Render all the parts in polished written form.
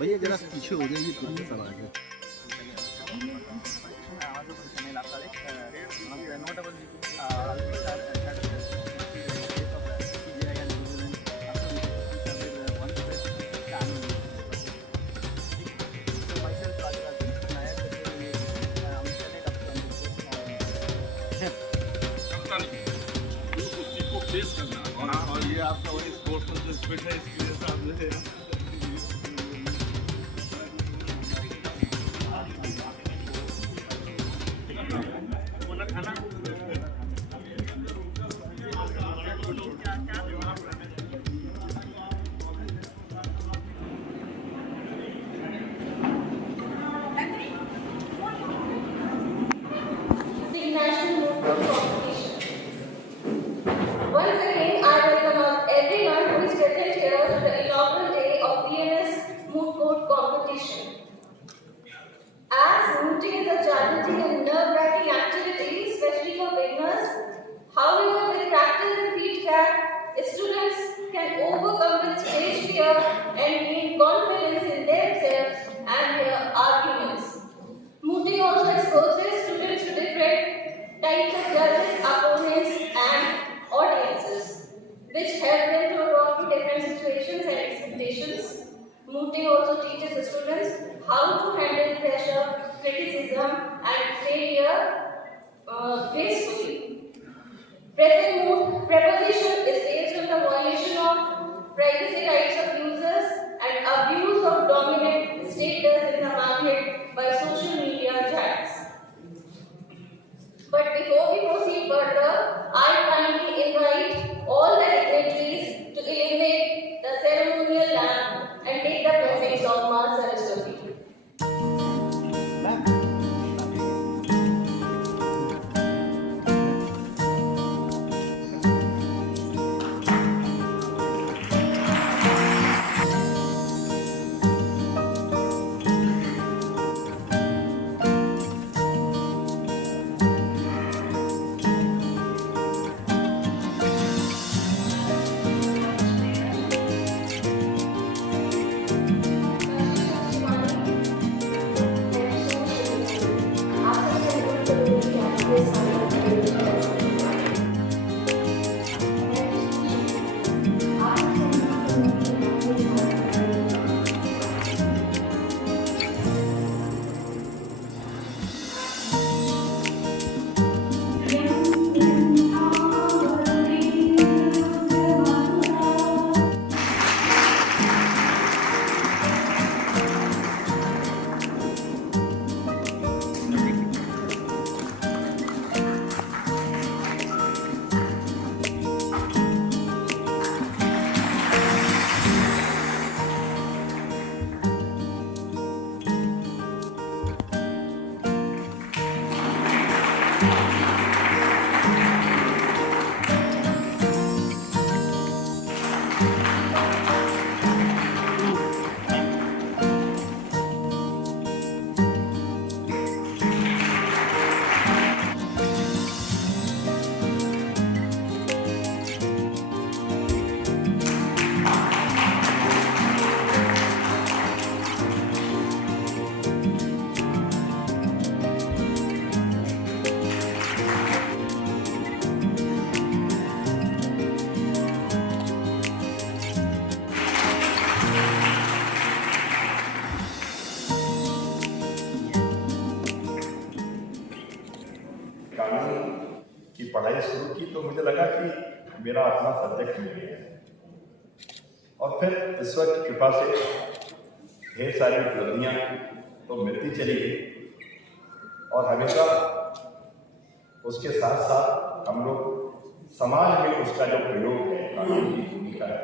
भैया जरा पीछे हो जाइए, पूरी सवाल है। फेस करना और ये आपका वही स्पोर्ट्स में जो स्पिरिट है इसकी वजह से आप जो है Once again, I welcome everyone who is present here to the inaugural day of BNS Moot Court competition. As mooting is a challenging and nerve-wracking activity, especially for beginners, however, with practice and feedback, students can overcome with stage fear and gain confidence in themselves and their arguments. Mooting also exposes students to different types of judges, opponents, and audiences, which help them to adapt to different situations and expectations. Mooting also teaches the students how to handle pressure, criticism, and failure gracefully. Present moot preposition is based on the violation of privacy rights of users and abuse of dominant status in the market by social media giants. But before we proceed further, I kindly invite all the dignitaries to illuminate the ceremonial lamp and take the blessings of Ma Saraswati. की पढ़ाई शुरू की तो मुझे लगा कि मेरा अपना सब्जेक्ट मिल गया है और फिर ईश्वर की कृपा से ढेर सारी उपलब्धियाँ तो मिलती चली गई और हमेशा उसके साथ साथ हम लोग समाज में उसका जो प्रयोग है, कानून की भूमिका है,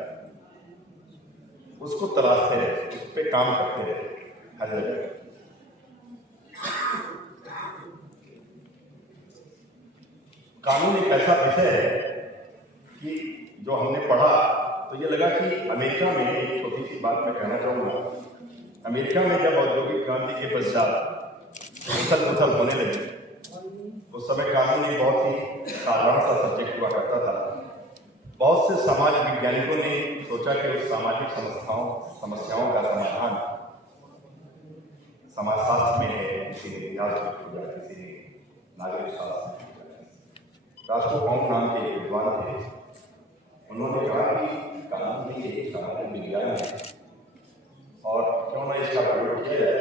उसको तलाशते रहे, उस पर काम करते रहे हर जगह। कानून एक ऐसा विषय है कि जो हमने पढ़ा तो ये लगा कि अमेरिका में, एक छोटी सी बात मैं कहना चाहूँगा, अमेरिका में जब औद्योगिक क्रांति के पश्चात उथल पुथल होने लगी उस समय कानून एक बहुत ही साधारण सा सब्जेक्ट हुआ करता था। बहुत से समाज वैज्ञानिकों ने सोचा कि उस सामाजिक समस्याओं का समाधान समाजशास्त्र में है, किसी ने इतिहास में खोजा, किसी ने नागरिक शास्त्र में खोजा। राष्ट्रपति नाम के एक विद्वान थे, उन्होंने कहा कि कानून भी एक सामाजिक विज्ञान है और क्यों ना इसका प्रयोग किया जाए।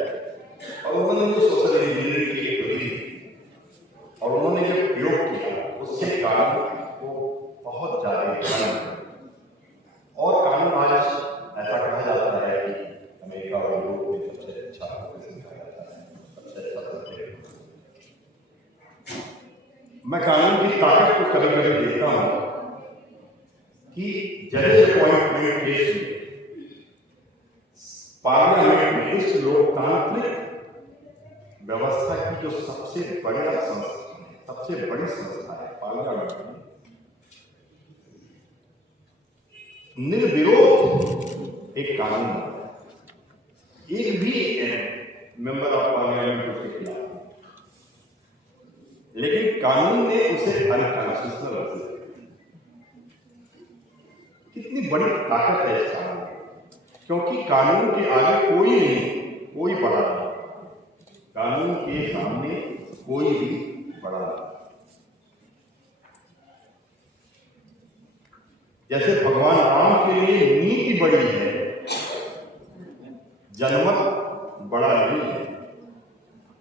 और उन्होंने जो सोशल इंजीनियरिंग की एक विधि थी और उन्होंने जो प्रयोग किया उससे कानून को बहुत ज्यादा और कानून आज ऐसा कहा जाता है कि अमेरिका और यूरोप में सबसे अच्छा कहा जाता है, सबसे अच्छा सब्जेक्ट। मैं कानून की ताकत को कभी कभी देखता हूँ कि जज पॉइंट केस में पार्लियामेंट में इस लोकतांत्रिक व्यवस्था की जो सबसे बड़ी संस्था है पार्लियामेंट में निर्विरोध एक कानून है, एक भी मेंबर ऑफ पार्लियामेंट उसके खिलाफ नहीं, लेकिन कानून ने उसे अनकॉन्स्टिट्यूशनल रख दिया। कितनी बड़ी ताकत है इस कानून में, क्योंकि कानून के आगे कोई नहीं, कोई बड़ा नहीं, कानून के सामने कोई भी बड़ा नहीं। जैसे भगवान राम के लिए नीति बड़ी है, जनमत बड़ा नहीं है,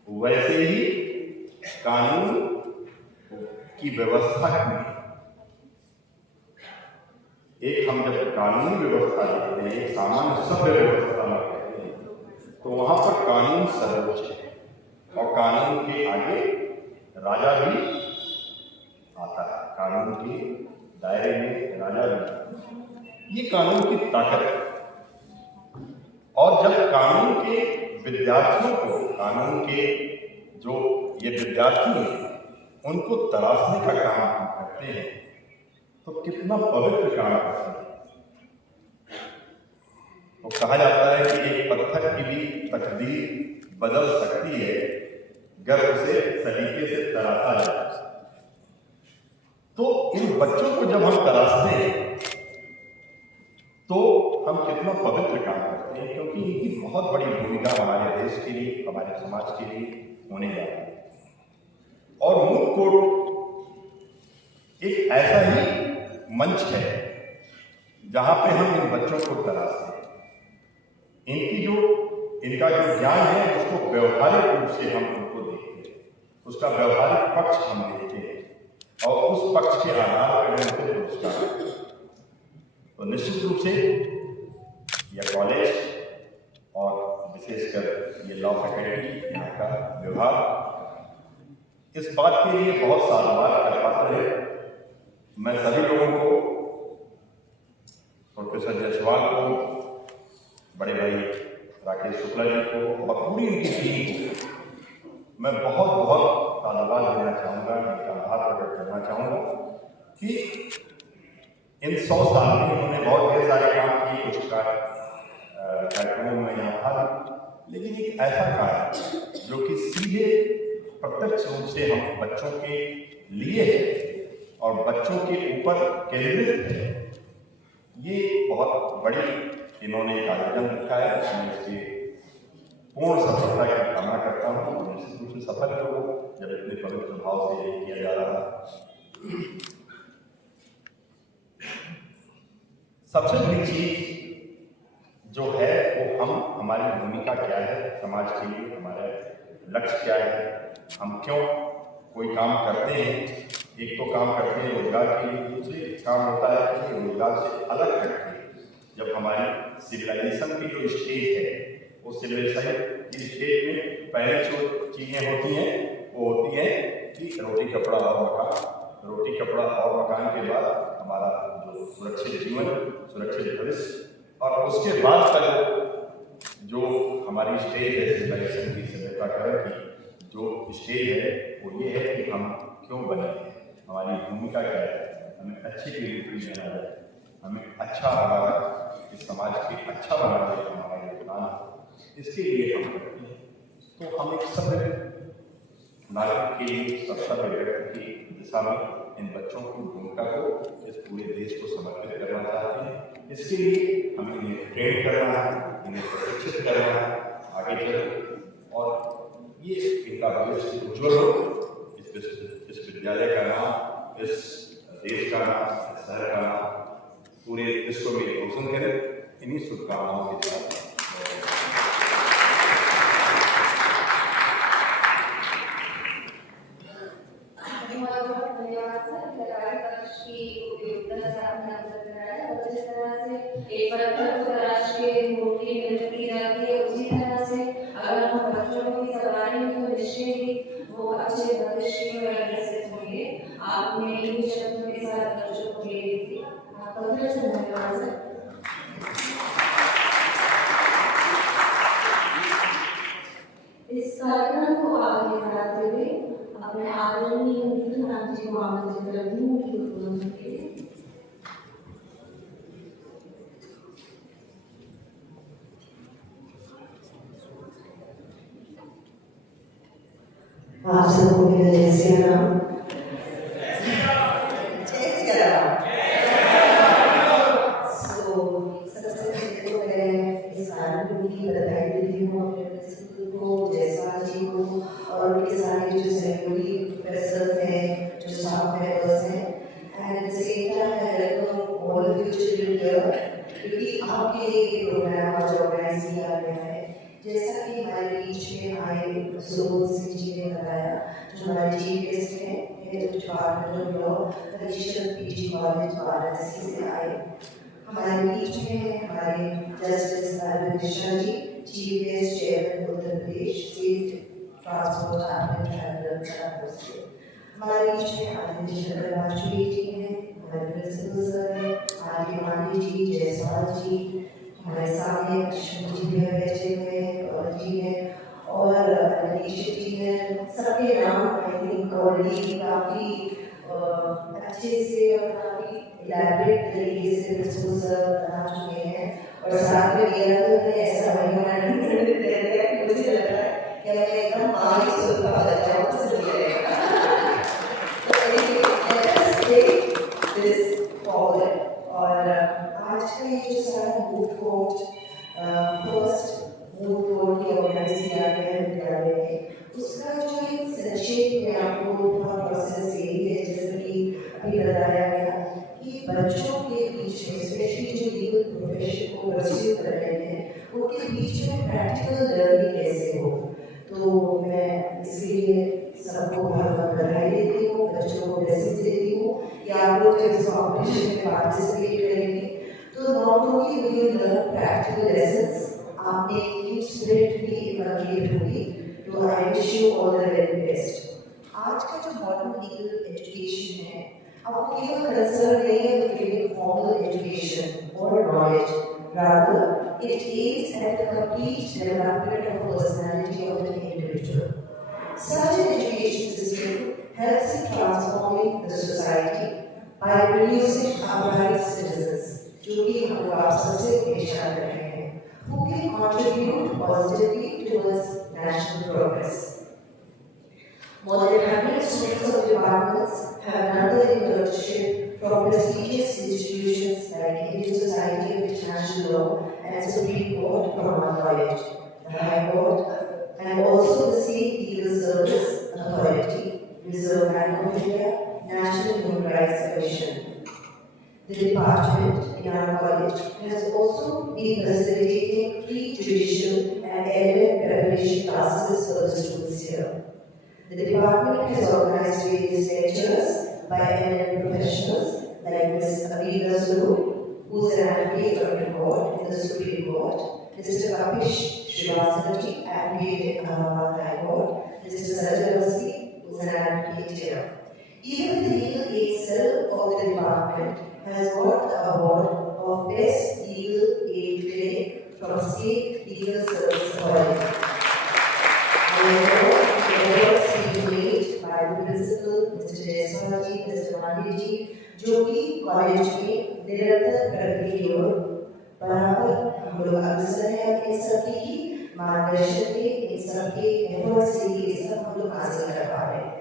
वैसे ही कानून की व्यवस्था में एक हम जब कानूनी व्यवस्था देखते हैं, एक सामान्य सभ्य व्यवस्था में कहते हैं, तो वहां पर कानून सर्वोच्च है और कानून के आगे राजा भी आता है, कानून के दायरे में राजा भी। ये कानून की ताकत है। और जब कानून के विद्यार्थियों को, कानून के जो ये विद्यार्थी हैं उनको तराशने का काम हम करते हैं, तो कितना पवित्र काम करते हैं। तो कहा जाता है कि एक पत्थर की भी तकदीर बदल सकती है अगर उसे सलीके से तराशा जाए। तो इन बच्चों को जब हम तराशते हैं तो हम कितना पवित्र काम करते हैं, क्योंकि इनकी बहुत बड़ी भूमिका हमारे देश के लिए, हमारे समाज के लिए होने जा रही है। और मूट कोर्ट एक ऐसा ही मंच है जहां पे हम इन बच्चों को तराशते हैं, इनका जो ज्ञान है उसको व्यवहारिक रूप से हम उनको देखते हैं, उसका व्यवहारिक पक्ष हम देखते हैं और उस पक्ष के आधार पर हम उनको पुरस्कार देते हैं। तो निश्चित रूप से यह कॉलेज और विशेषकर ये लॉ फैकल्टी, यहाँ का विभाग इस बात के लिए बहुत साधुवाद का पात्र है। मैं सभी लोगों को, प्रोफेसर जायसवाल को, बड़े भाई राकेश शुक्ला जी को और पूरी उनकी टीम को मैं बहुत बहुत धन्यवाद देना चाहूँगा, उनका आभार प्रकट करना चाहूँगा कि इन 100 साल में उन्होंने बहुत ढेर सारे काम किए, कुछ कार्यक्रमों में यहाँ था, लेकिन एक ऐसा कार्य जो कि सीधे प्रत्यक्ष रूप से हम बच्चों के लिए है और बच्चों के ऊपर केंद्रित है, ये बहुत बड़ी इन्होंने एक आयोजन रखा है। मैं इसकी पूर्ण सफलता की कामना करता हूँ और निश्चित रूप से सफल हो जब इतने पवित्र भाव से ये किया जा रहा है। सबसे बड़ी चीज जो है वो हमारी भूमिका क्या है समाज के लिए, हमारा लक्ष्य क्या है, हम क्यों कोई काम करते हैं। एक तो काम करते हैं रोजगार के लिए, दूसरे काम होता है कि रोजगार से अलग करके जब हमारी सिविलाइजेशन की जो स्टेज है, वो सिविलाइजेशन की स्टेज में पहले जो चीजें होती हैं वो होती हैं कि रोटी कपड़ा और मकान, रोटी कपड़ा और मकान के बाद हमारा जो सुरक्षित जीवन, सुरक्षित भविष्य, और उसके बाद तक जो हमारी स्टेज है सिविलाइजेशन की, सभ्यताकरण की जो स्टेज है वो ये है कि हम क्यों बने, हमारी भूमिका क्या है, हमें अच्छी पीढ़ी देना है, हमें अच्छा हमारा इस समाज के अच्छा बनाने का हमारा योगदान, इसके लिए हम करते हैं। तो हम एक सभ्य नागरिक के लिए सत्ता में व्यक्ति की दिशा में इन बच्चों की भूमिका को इस पूरे देश को समर्पित करना चाहते हैं। इसके लिए हमें इन्हें ट्रेन करना है, इन्हें प्रशिक्षित करना है आगे चल, और ये इनका भविष्य उज्ज्वल हो। इस विद्यालय का नाम, इस देश का नाम, इस शहर का नाम पूरे विश्व में रोशन करें। इन्हीं शुभकामनाओं के साथ एक राष्ट्रीय मूर्ति मिलती जाती है, उसी तरह से अगर हम बच्चों की सवारी में तो निश्चय ही वो अच्छे भविष्य में अग्रसर होंगे। आपने इन शब्दों के साथ बच्चों को ले ली थी, आपका फिर से धन्यवाद। इस कार्यक्रम को आगे बढ़ाते हुए अपने आदरणीय नाम जी को आमंत्रित करती हूँ कि उद्बोधन के लिए। आप सबको मेरा जय श्री राम। सबसे पहले तो मैं इस कार्यक्रम की बधाई देती हूँ अपने प्रिंसिपल को, जयसवाल जी को, और उनके सारे जो सहयोगी प्रोफेसर हैं, जो स्टाफ मेंबर्स हैं, and at the same time I welcome all of you children here, क्योंकि आपके लिए ये प्रोग्राम आज ऑर्गेनाइज किया गया है। जैसा कि हमारे बीच में आए सिंह जी ने बताया, जो हमारे चीफ गेस्ट हैं, department of law, additional PG college Varanasi से आए। हमारे बीच में हमारे जस्टिस नारेंद्र जी, chief guest chairman Uttar Pradesh state transport tribunal kanpur से। हमारे बीच में आदित्य जी हैं, हमारे प्रिंसिपल सर हैं, आगे मानी जी, जयसवाल जी, हमारे सामने अश्विन जी भी बैठे हुए हैं, और जी हैं, और अनिश जी हैं। सबके नाम आई थिंक ऑलरेडी काफ़ी अच्छे से और काफ़ी इलैबोरेट तरीके से प्रिंसिपल सर बना चुके हैं। और साथ में मेरा तो ऐसा मुझे लग रहा है कि मैं एकदम पानी सुनता बजाऊँ तो सही रहेगा। और आज का ये जो सारा moot court, first moot court की ऑर्गेनाइज किया गया है विद्यालय में, उसका जो एक संक्षेप में आपको पूरा प्रोसेस यही है, जैसे कि अभी बताया गया कि बच्चों के बीच में, स्पेशली जो लीगल प्रोफेशन को परस्यू कर रहे हैं, उनके बीच में प्रैक्टिकल लर्निंग कैसे हो। तो मैं इसके लिए सबको बहुत बहुत बधाई देती हूँ, बच्चों को ब्लेसिंग्स देती हूँ कि आप लोग जब इस कॉम्पिटिशन में पार्टिसिपेट करेंगे तो not only will you learn practical lessons, आपने टीम स्पिरिट भी इनकलकेट होगी। तो I wish you all the very best. आज का जो मॉडर्न लीगल एजुकेशन है, अब वो केवल कंसर्न नहीं है विद गिविंग फॉर्मल एजुकेशन और knowledge, rather it aims at the complete development of personality of an individual. Such an education system helps in transforming the society by producing upright citizens, जो कि हम आप सबसे पेशा कर रहे हैं, who can contribute positively towards national progress. More than 100 students of departments have done their internship from prestigious institutions like Indian Society of International Law and Supreme Court from our college, the High Court, and also the State Legal Service Authority, Reserve Bank of India, National Human Rights Commission. The department in our college has also been facilitating free judicial and LLM preparation classes for the students here. The department has organized various lectures by LLM professionals like Ms. Abida Suru, who is an advocate on record in the Supreme Court, Mr. Kapish Srivastava, advocate in Allahabad High Court, Mr. Sajal Vasi, who is an advocate here. Even the legal aid cell of the department has got the award of Best Legal Aid Clinic from State Legal Service Authority. by the principal, Mr. Jaiswal ji, Mr. Mali ji, जो कि college में निरंतर प्रगति की ओर बराबर हम लोग अग्रसर हैं इन सबकी ही मार्गदर्शन के, इन सबके एफर्ट्स के लिए सब हम लोग हासिल कर पा रहे हैं।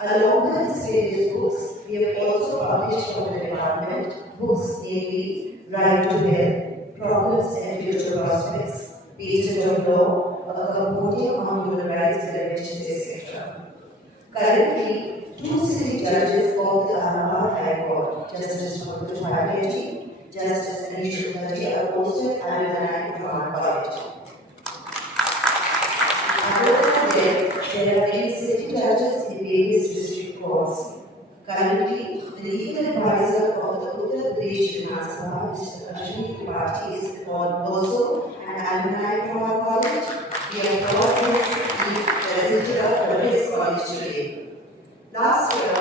Along with this various books, we have also published from the department books namely Right to Health, Problems and Future Prospects, Pages of Law, a compendium on human rights, prevention, etc. Currently, 2 sitting judges of the Allahabad High Court, Justice Moot Justice Narendrajit, are posted at the College. Other than that, there are many sitting judges in various district courts. Currently, the legal advisor of the Uttar Pradesh Sabha, Mr. Ashwini Tripathi, is also an alumni from our college. We are proud to be the visitor of this college today. Last year,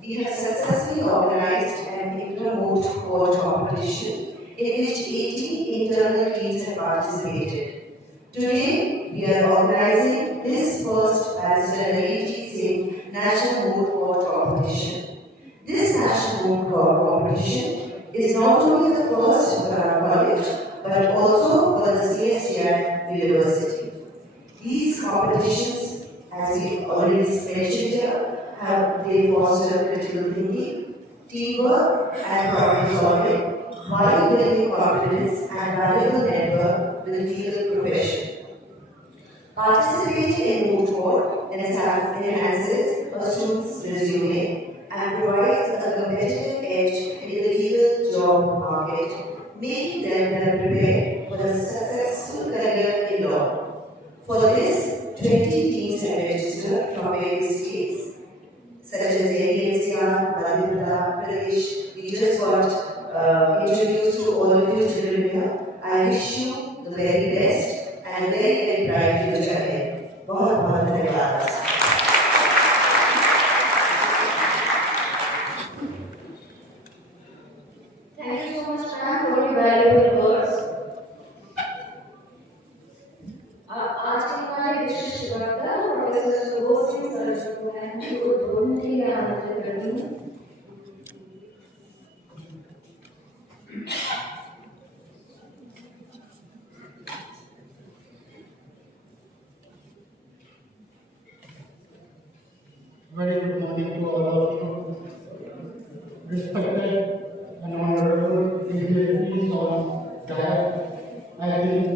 we have successfully organized an inter-moot court competition in which 18 internal teams have participated. Today, we are organizing this first Barrister Narendrajit National Moot Court Competition. This National Moot Court Competition is not only the first for our college, but also for the CSTR University. These competitions, as we already mentioned here, they foster critical thinking, teamwork, and problem solving, while building confidence and valuable network with the legal profession. Participating in moot court enhances a student's resume and provides a competitive edge in the legal job market, making them better prepared for the successful career in law. For this, 20 teams have registered from various states, such as Delhi NCR, Madhya Pradesh. We just got introduced to all of you children here. I wish you the very best and very bright future ahead. बहुत धन्यवाद. Thank you so much, ma'am, for your valuable words. आज के हमारे विशिष्ट वक्ता professor Subodh Singh sir को मैं उद्बोधन के लिए आमंत्रित करती हूँ. Very good morning to all of you. Respected and honorable dignitaries on that, I think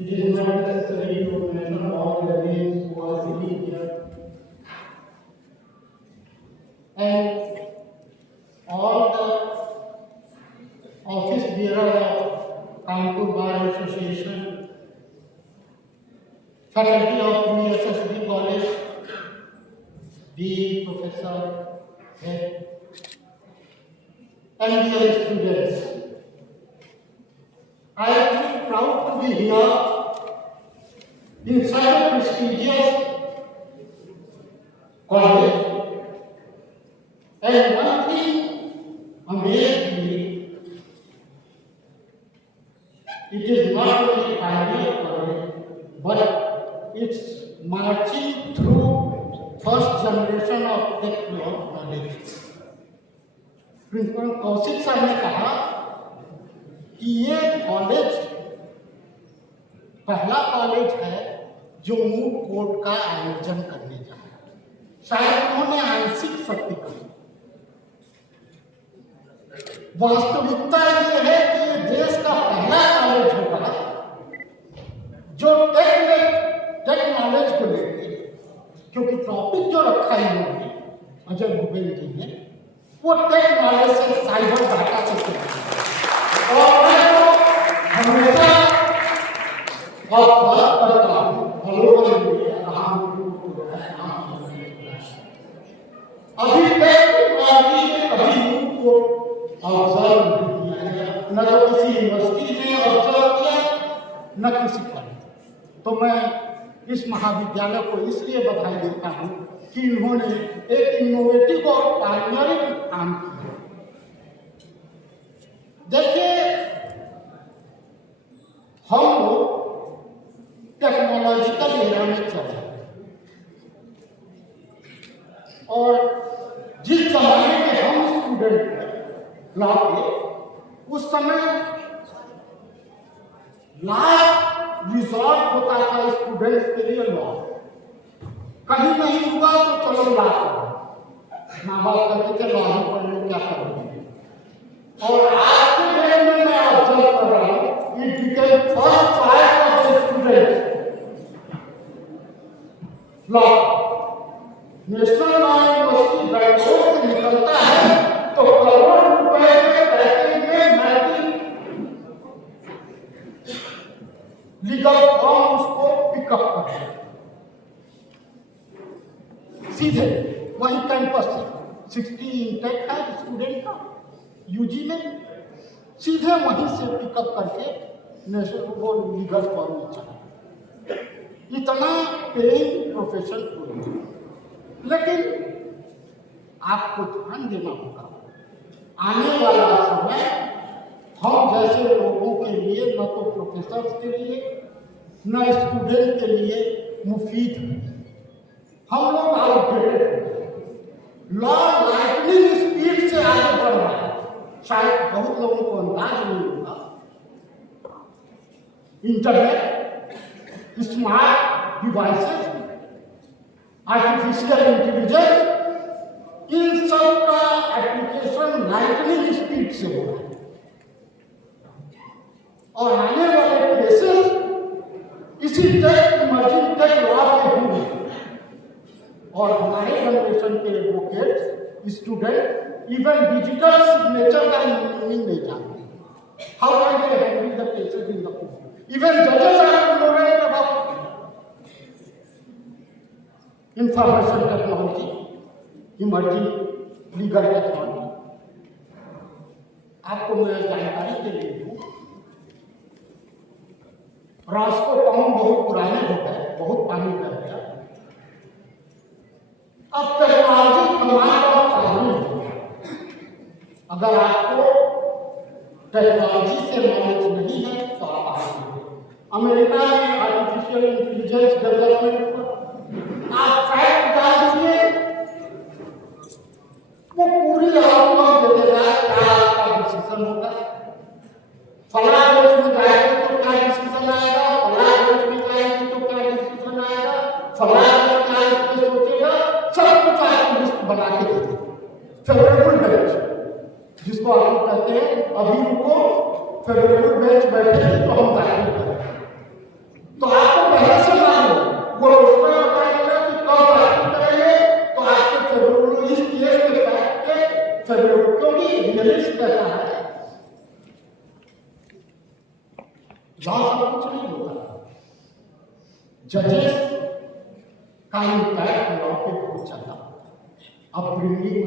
it is not necessary to mention all the names who are sitting here. And all the office bearer of Kanpur Bar Association, faculty of vssd college, the professor, head, and dear students. I am proud to be here in such a prestigious college. And one thing amazed me, it is not only ideal college, but it's marching through first generation of technology. Principal Kaushik sir ने कहा कि ये college पहला college है जो moot court का आयोजन करने जा रहा है। शायद उन्होंने आंशिक सत्य कही। वास्तविकता ये है कि ये देश का पहला कॉलेज होगा जो टेक्नोलॉजी को लेकर, क्योंकि टॉपिक जो रखा है इन्होंने अजय भूपेन जी ने, वो टेक्नोलॉजी से साइबर डाटा से किया। और मैं तो हमेशा और बात करता हूँ अभी टेक्नोलॉजी में कभी मूट को ऑब्जर्व नहीं किया गया, न तो किसी यूनिवर्सिटी ने ऑब्जर्व किया, न किसी कॉलेज। तो मैं इस महाविद्यालय को इसलिए बधाई देता हूँ कि इन्होंने एक इनोवेटिव और पायनियरिंग काम किया। देखिए, हम लोग टेक्नोलॉजिकल एरा में चल रहे हैं और जिस जमाने में हम स्टूडेंट लॉ के, उस समय लास्ट रिजॉर्ट होता था स्टूडेंट्स के लिए लॉ। कहीं नहीं हुआ तो चलो लॉ करो, माँ बाप कहते थे लॉ ही पढ़ लो, क्या करोगे। और आज के डेट में मैं ऑब्जर्व कर रहा हूँ, it became first choice of the students law. National law university Bangalore से निकलता है तो करोड़ रुपए के पैकेज में लीगल फॉर्म उसको पिकअप करते हैं, सीधे वही कैंपस से 60 इंटेक है स्टूडेंट का यूजी में, सीधे वहीं से पिकअप करके नेशनल वो लीगल फॉर्म में चला। इतना पेइंग प्रोफेशन हो। लेकिन आपको ध्यान देना होगा, आने वाला समय हम जैसे लोगों के लिए, न तो प्रोफेसर के लिए न स्टूडेंट के लिए मुफीद है। हम लोग आउटडेटेड, लॉ लाइटनिंग स्पीड से आगे बढ़ रहा है। शायद बहुत लोगों को अंदाज नहीं होगा, internet, smart devices, artificial intelligence, इन सब का एप्लीकेशन लाइटनिंग स्पीड से हो रहा है। और आने वाले केसेस इसी इमर्जिंग टेक लॉ के होंगे। और हमारे जनरेशन के advocate student even digital signature का मीनिंग नहीं जानते। How can they handle the cases in the court? Even जजेस are ignorant about information technology, emerging legal technology. आपको मैं जानकारी के लिए दूं, रास्को टाउन बहुत पुराने हो गए, बहुत पानी बह गया। अब टेक्नोलॉजी कमांड और कानून हो गया। अगर आपको टेक्नोलॉजी से नॉलेज नहीं है तो आप आगे। अमेरिका में आर्टिफिशियल इंटेलिजेंस डेवलपमेंट पर आप फैक्ट डाल दीजिए, वो पूरी आउटकम दे देगा, क्या आपका डिसीजन होगा। फला देश में जाएंगे तो क्या डिसीजन आएगा, फला देश में जाएंगे तो क्या डिसीजन आएगा, फला देश क्या इसमें सोचेगा, सब कुछ आपको लिस्ट बना के दे देगा। फेवरेबल बेंच, जिसको आप कहते हैं अभी उनको फेवरेबल बेंच बैठेगी तो हम दाखिल करेंगे। तो आपको पहले से मालूम वो उसमें बताएगा कि कब दाखिल करेंगे, तो आपके फेवरेबल इस केस के फैक्ट के फेवरेबल, क्योंकि रियलिस्ट कहता है लॉ सब कुछ नहीं होता। जजेस का इम्पैक्ट लॉ पे बहुत ज्यादा, अपब्रिंगिंग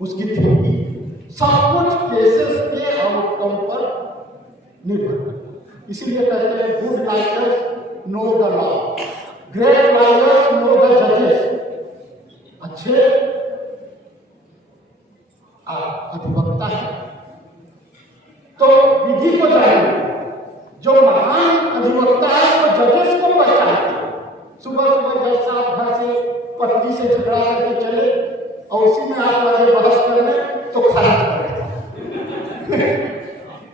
उसकी थ्योरी, सब कुछ केसेस के आउटकम पर निर्भर करता है। इसीलिए कहते हैं good lawyers know the law, great lawyers know the जजेस। अच्छे अधिवक्ता है तो विधि को जानेंगे, जो महान अधिवक्ता है वो जजेस को पहचानते हैं। सुबह सुबह जज साहब घर से पत्नी से झगड़ा करके चले और उसी में आप लगे बहस करने तो खारिज करेगा।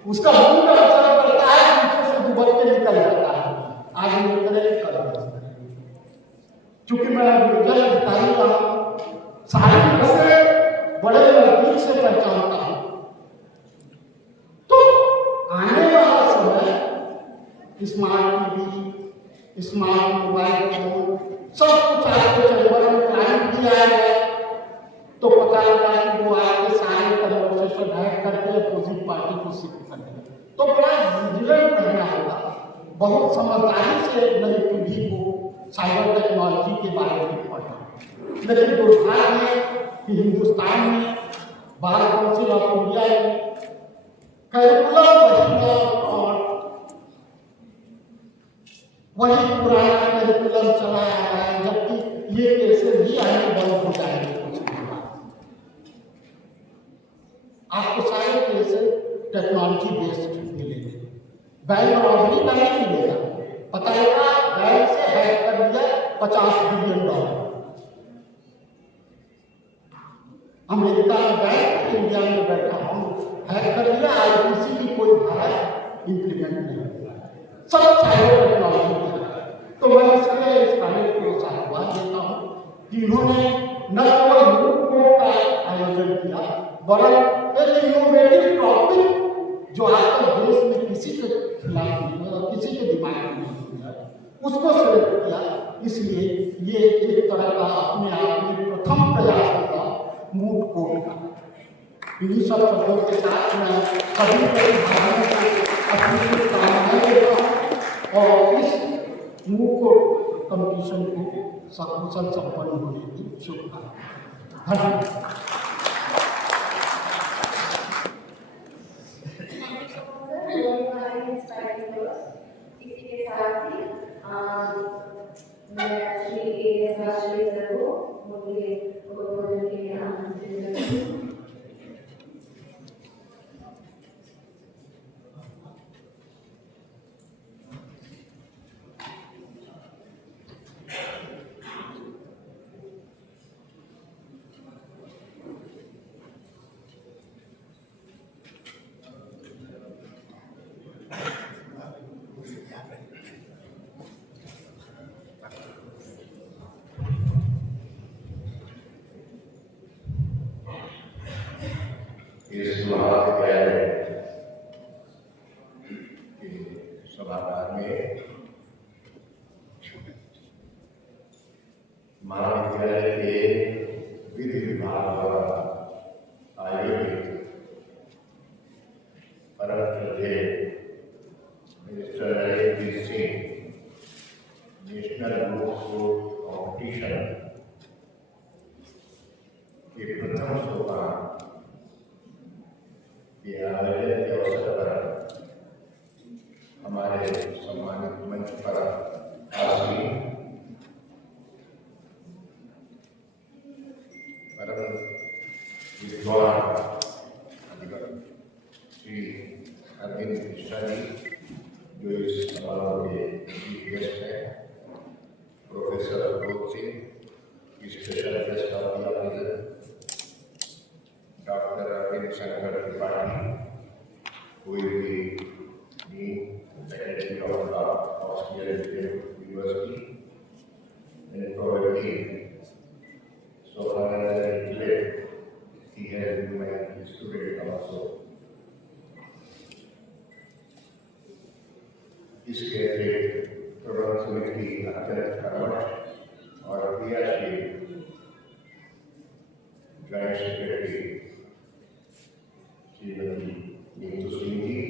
उसका मूड असर करता है, पीछे से दुबक के निकल जाता है, आगे नहीं करेंगे कल करेंगे। चूंकि मैं लीगल अधिकारी का सारी बसें बड़े नजदीक से पहचानता हूं, तो आने वाला समय smart TV, smart mobile phone, सब कुछ आपके चैम्बर में क्लाइंट भी आएगा तो पता लगा कि वो आपके सारे कन्वर्सेशन हैक करके अपोजिट पार्टी को शिफ्ट कर देगा। तो बड़ा विजिलेंट रहना होगा, बहुत समझदारी से नई पीढ़ी को साइबर टेक्नोलॉजी के बारे में पढ़ना। लेकिन दुर्भाग्य है कि हिंदुस्तान में बार काउंसिल ऑफ इंडिया में कैरिकुलम वही पुराना कैरिकुलम चला आ रहा है, जबकि ये केसेस भी आगे बंद हो जाएंगे कुछ दिन बाद। आपको सारे केसेस टेक्नोलॉजी बेस्ड मिलेंगे, बैंक रॉबरी का नहीं मिलेगा। पता लगा बैंक से हैक कर दिया $50 बिलियन, अमेरिका में बैंक, इंडिया में बैठा हम हैक कर दिया, आईपीसी की कोई धारा इंप्लीमेंट नहीं होगा। सब साइबर टेक्नोलॉजी में है। तो मैं इसलिए इस कॉलेज को साधुवाद देता हूँ कि इन्होंने न केवल मूट कोर्ट का आयोजन किया, बल्कि एक इनोवेटिव टॉपिक जो आज तक देश में किसी के खिलाफ नहीं हुआ और किसी के दिमाग में नहीं हुआ, उसको सिलेक्ट किया। इसलिए ये एक तरह का अपने आप में प्रथम प्रयास होगा मूट कोर्ट का। इन्हीं सब शब्दों के साथ मैं सभी प्रतिभागियों को अपनी शुभकामनाएं देता हूँ और इस मूट कोर्ट कंपटीशन को सकुशल संपन्न होने की शुभकामनाएं। धन्यवाद। इसी के साथ ही मैं श्री राष्ट्रीय सर को मुझे उद्बोधन के लिए आमंत्रित करती हूँ। इस महाविद्यालय के सभागार में महाविद्यालय के विधि विभाग द्वारा आयोजित परम श्रद्धेय mister Narendrajit Singh national moot court competition के प्रथम सोपान के आयोजन के अवसर पर हमारे सम्मानित मंच पर आसीन परम विद्वान अधिकारी श्री अरविंद मिश्रा जी जो इस समारोह के चीफ गेस्ट हैं, professor Mot Singh special guest of the organiser, doctor Arvind Shankar Tripathi who will be Dean, Faculty of Law, Australian University, and probably so far as I relate, he has been my student also. इसके अतिरिक्त प्रबंध समिति अत्यंत कर्मठ और क्रियाशील joint secretary Shrimati Neetu Singh जी,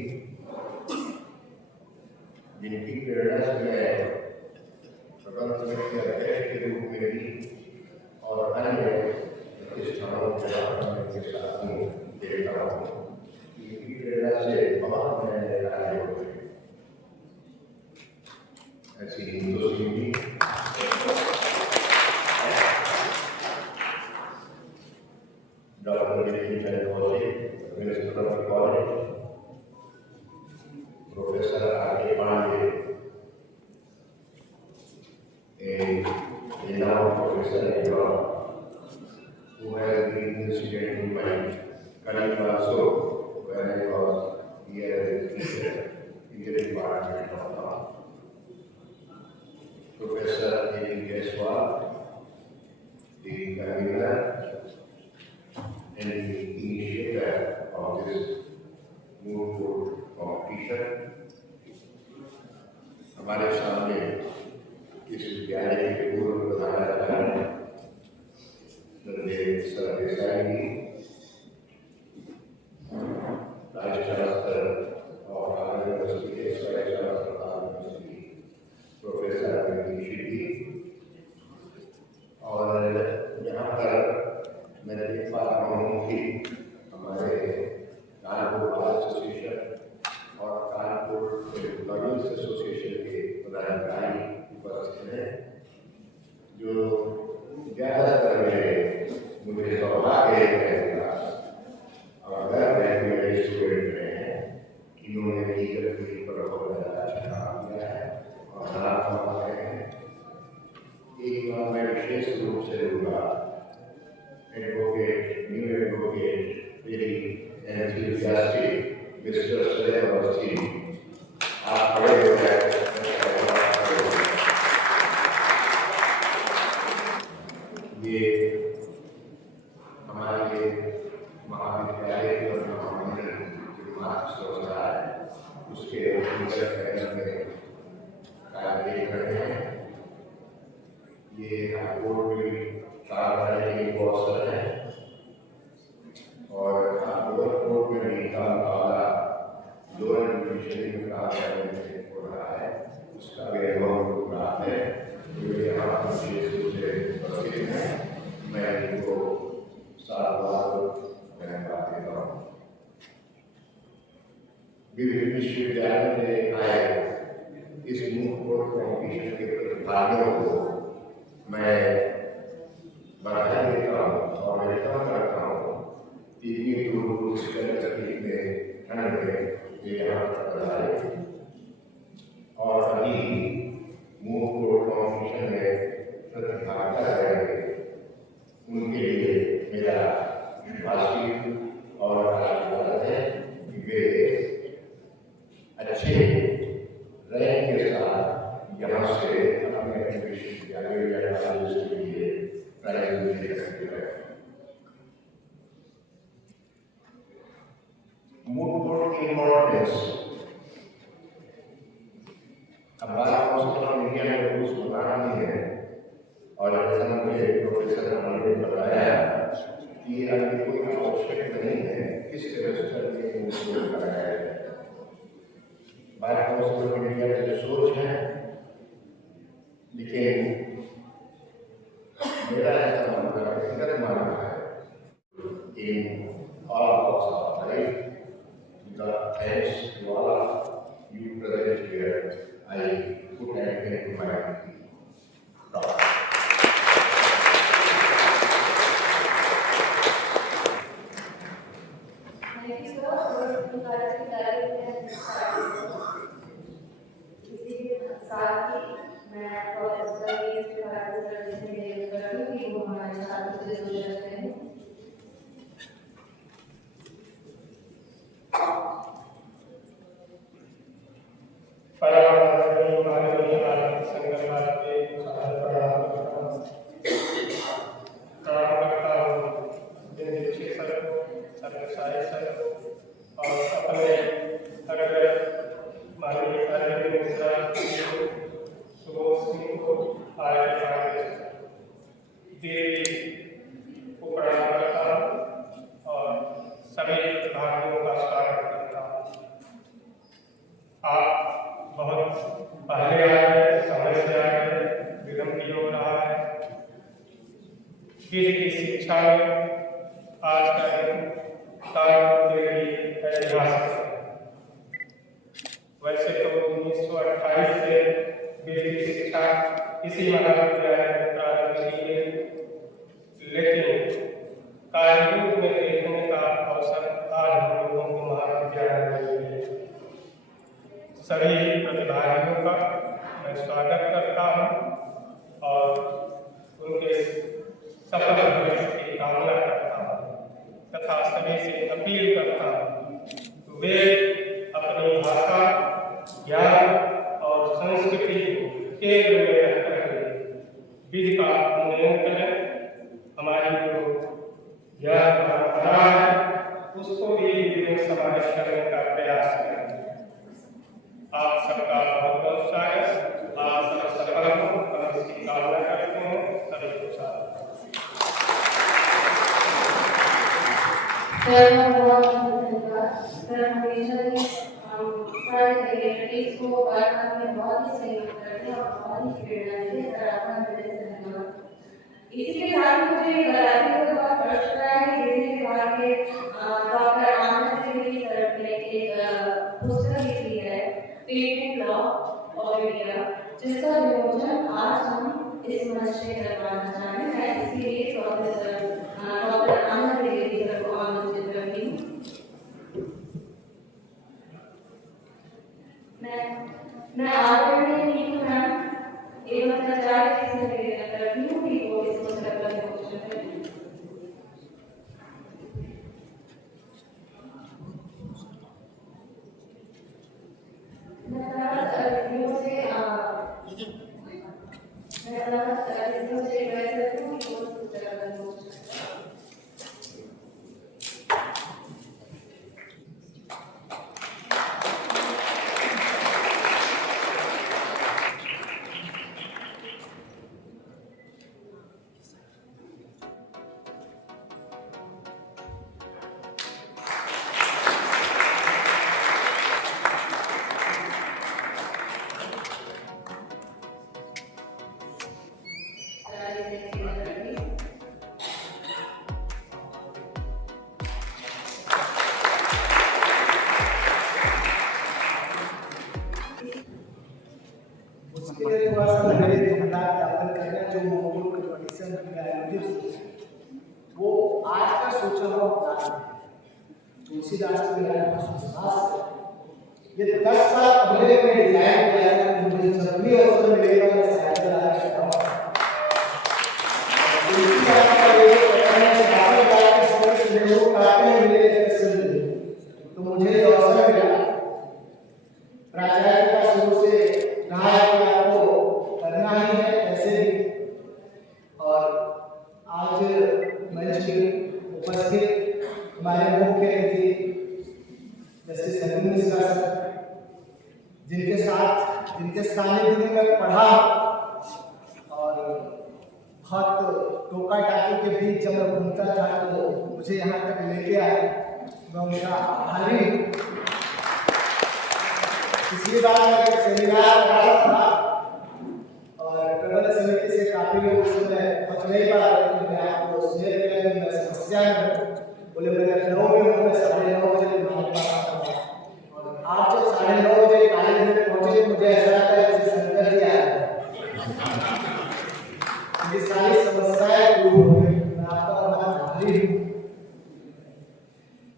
जिनकी प्रेरणा से मैं प्रबंध समिति के अध्यक्ष के रूप में भी और अन्य प्रतिष्ठानों के साथ में देखता हूँ, इनकी प्रेरणा से बहुत नए कार्य होते हैं। ऐसी Neetu Singh ji doctor college, professor R K. Pandey, a now professor in law, who has been incident in my career also when I was here as a teacher in the department of law. Professor A.B. Keswal, the convener and the initiator of this moot court competition, हमारे सामने इस विद्यालय के पूर्व प्रधानाचार्य सरदेसाई जी, vice chancellor और university के vice chancellor professor Arvind ji, और यहाँ पर मैं देख पा रहा हूँ कि हमारे कानपुर बार एसोसिएशन और कानपुर लॉयर्स एसोसिएशन के पदाधिकारी उपस्थित हैं, जो ज़्यादातर मुझे सौभाग्य है और गर्व है कि मेरे स्टूडेंट रहे हैं कि उन्होंने लीगल फील्ड पर बहुत अच्छा काम किया है और नाम कमा रहे हैं। एक बार मैं विशेष रूप से लूँगा advocate, new advocate, very enthusiastic Mr. Narendrajit, आप खड़े हो जाए। बात है जो यहाँ विशेष रूप से उपस्थित हैं, मैं इनको साधुवाद बात देता हूँ। विभिन्न विश्वविद्यालयों में आए इस मूट कोर्ट कॉम्पिटिशन के प्रतिभागियों को मैं बधाई देता हूँ और वेलकम करता हूँ। इतनी दूर से तकलीफ में ठंड में ये यहाँ तक आए और अभी मूट कोर्ट कॉम्पिटिशन में प्रतिभागिता करेंगे, उनके लिए मेरा आशीर्वाद और आशीर्वाद है कि वे अच्छे रैंक के साथ यहाँ से अपने विश्वविद्यालय या कॉलेज के लिए प्राइज ले सकते हैं। मूट कोर्ट की इम्पोर्टेंस हमारा काउंसिल ऑफ इंडिया में रूल्स बना रही है और जैसा मुझे प्रोफेसर ने बताया कि अभी कोई आवश्यक नहीं है किस सेमेस्टर में मूट कोर्ट कराया जाए। बार काउंसिल ऑफ इंडिया की सोच है, लेकिन मेरा ऐसा मानना व्यक्तिगत मानना है इन all walks of life, without thanks to all of you present here, I put everything to my talk. Thank you, sir, for encouraging direct इसी साथ ही मैं प्रोफेसर के बारे में निवेदन करूँ कि वो हमारे छात्रों से जुड़ सकते हैं। की शिक्षा में आज का दिन कानपुर के लिए ऐतिहासिक है। वैसे तो 1928 से बेटी शिक्षा इसी महाविद्यालय में प्रारंभ की गई, लेकिन कानपुर में देखने का अवसर आज हम लोगों को महाविद्यालय में मिले। सभी प्रतिभागियों का मैं स्वागत करता हूँ और उनके सफल भविष्य की कामना करता हूँ तथा सभी से अपील करता हूँ वे अपनी भाषा, ज्ञान और संस्कृति को केंद्र में रखकर विधि का उन्नयन करें। हमारी जो ज्ञान परंपरा है उसको भी विधि में समावेश करने का प्रयास करें। आप सबका बहुत बहुत स्वागत। आप सब सफल हो, हम इसकी कामना करते हैं। सभी को स्वागत। सर बहुत धन्यवाद। सर हमेशा ही सारे सेक्रेटरीज को वर्क में बहुत ही सहयोग करते हैं और बहुत ही प्रेरणा देते हैं। सर आपका हृदय से धन्यवाद। इसी के साथ मुझे बताते हुए बहुत प्रश्न आया है हिंदी विभाग के डॉक्टर आनंद सिंह की तरफ ने एक पुस्तक लिखी है पेटेंट लॉ ऑफ इंडिया, जिसका विमोचन आज हम इस मंच से करवाना चाहें। मैं इसके लिए professor doctor Anand Singh sir को आमंत्रित करती हूँ। मैं आदरणीय नीतू मैम एवं प्राचार्य से निवेदन करती हूँ कि वो इस पुस्तक का विमोचन करें। सोचा वो अपना तुलसीदास को मेरा विश्वास है। ये 10 साल पहले मैं डिजाइन किया था, मुझे जब भी अवसर मिलेगा मैं सहायता लाना चाहता हूँ। तुलसीदास का ये कहना है कि बाबा के समय से लोग काटे मिले कैसे मिले, तो मुझे अवसर मिला। प्राचार्य का शुरू से कहा है कि आपको करना ही है ऐसे भी, और आज मंच में उपस्थित हमारे मुख्य अतिथि जैसे मिश्रा सर, जिनके सानिध्य में मैं पढ़ा और बहुत टोका टाकी के बीच जब मैं घूमता था तो मुझे यहाँ तक लेके आए, मैं उनका आभारी हूँ। पिछली बार मैं एक सेमिनार कर रहा था और प्रबंधन समिति से काफी लोग उस समय पहुंच नहीं पा रहे थे। मैं आपको शेयर किया कि मैं समस्या में बोले मैं लखनऊ में हूँ, मैं 9:30 बजे तुम्हारे पास आऊंगा। और आप जब 9:30 बजे कॉलेज में पहुंचे मुझे ऐसा लगता है जैसे शंकर जी आए, मेरी सारी समस्याएं दूर हो गई। मैं आपका बहुत आभारी हूँ।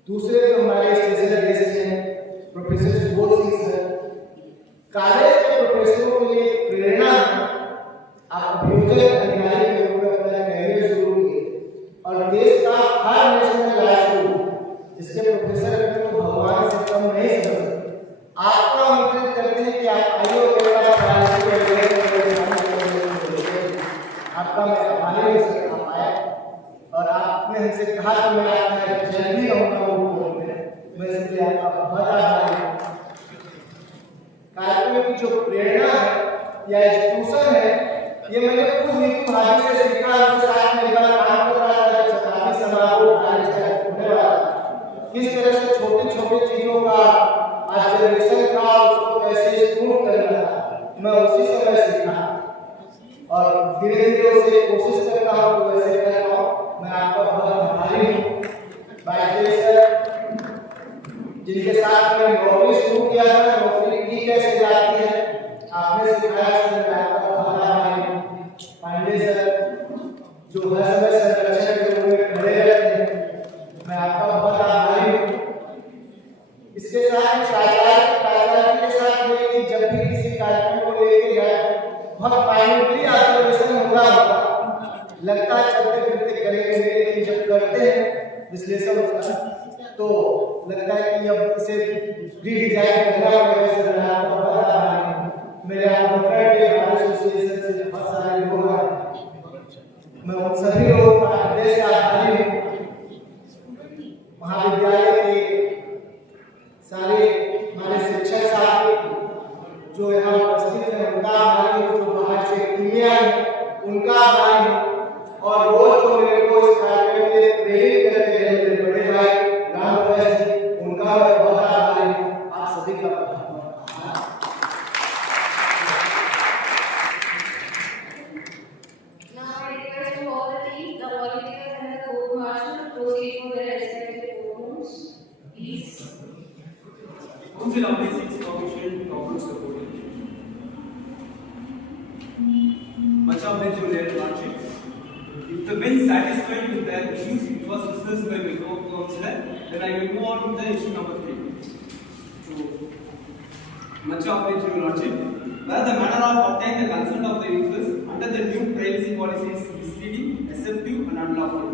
दूसरे जो हमारे स्पेशल गेस्ट हैं प्रोफेसर सिंह सर, कॉलेज के प्रोफेसरों के लिए प्रेरणा है। आप अभियोजक अधिकारी के रूप में अपना करियर शुरू किए और देश का हर नेशनल लॉ स्कूल इसके प्रोफेसर को भगवान से कम नहीं समझते। आपको आमंत्रित करते हैं कि आप आइए और मेरे पास आपका मैं आभारी हूं सर, आप आए और आपने हमसे कहा कि मैं आपका जल्दी रहूंगा वो मैं इसलिए आपका बहुत आभारी हूं। कार्यक्रम की जो प्रेरणा है या इंस्टीट्यूशन है, ये मैंने खुद नीतू भाभी से सीखा। उनके साथ में एक बार काम कर रहा था, शताब्दी समारोह होने वाला था। किस तरह से छोटी छोटी चीजों का ऑब्जर्वेशन था, उसको कैसे स्टूड करना था, मैं उसी समय सीखा और धीरे धीरे उसे कोशिश करता हूँ तो वैसे करता हूँ। मैं आपका बहुत आभारी हूँ। बाकी सर जिनके साथ मैं नौकरी शुरू किया था, नौकरी की कैसे जाती है आपने सिखाया सर, मैं आपका बहुत आभारी हूँ। पांडे सर जो हर समय संरक्षण के रूप में खड़े रहते हैं, मैं आपका बहुत आभारी हूँ। इसके साथ प्राचार्य के साथ मेरी जब भी किसी कार्यक्रम को लेके जाए बहुत माइन्यूटली ऑब्जर्वेशन होगा, लगता है चलते फिरते करेंगे, लेकिन जब करते हैं विश्लेषण उसका तो लगता है कि अब इसे रीडिजाइन करना होगा। मेरे एसोसिएशन से बहुत सारे लोग हैं, मैं उन सभी लोगों का हृदय से आभारी हूँ। महाविद्यालय के सारे हमारे शिक्षक साथी जो यहाँ उपस्थित हैं उनका आभारी हूँ, जो बाहर से टीमें आई उनका आभारी हूँ, और रोज जो मेरे को इस कार्यक्रम के लिए प्रेरित करते हैं मेरे बड़े भाई उनका बहुत आभारी हूँ। आप सभी का Council of the 6th Commission concludes the voting. Much of the Narendrajit. If the bench satisfied with their issues, it was discussed by my co-councillor, then I will move on to the issue number 3. So, much of the Narendrajit, where the manner of obtaining the consent of the users under the new privacy policy is misleading, deceptive, and unlawful.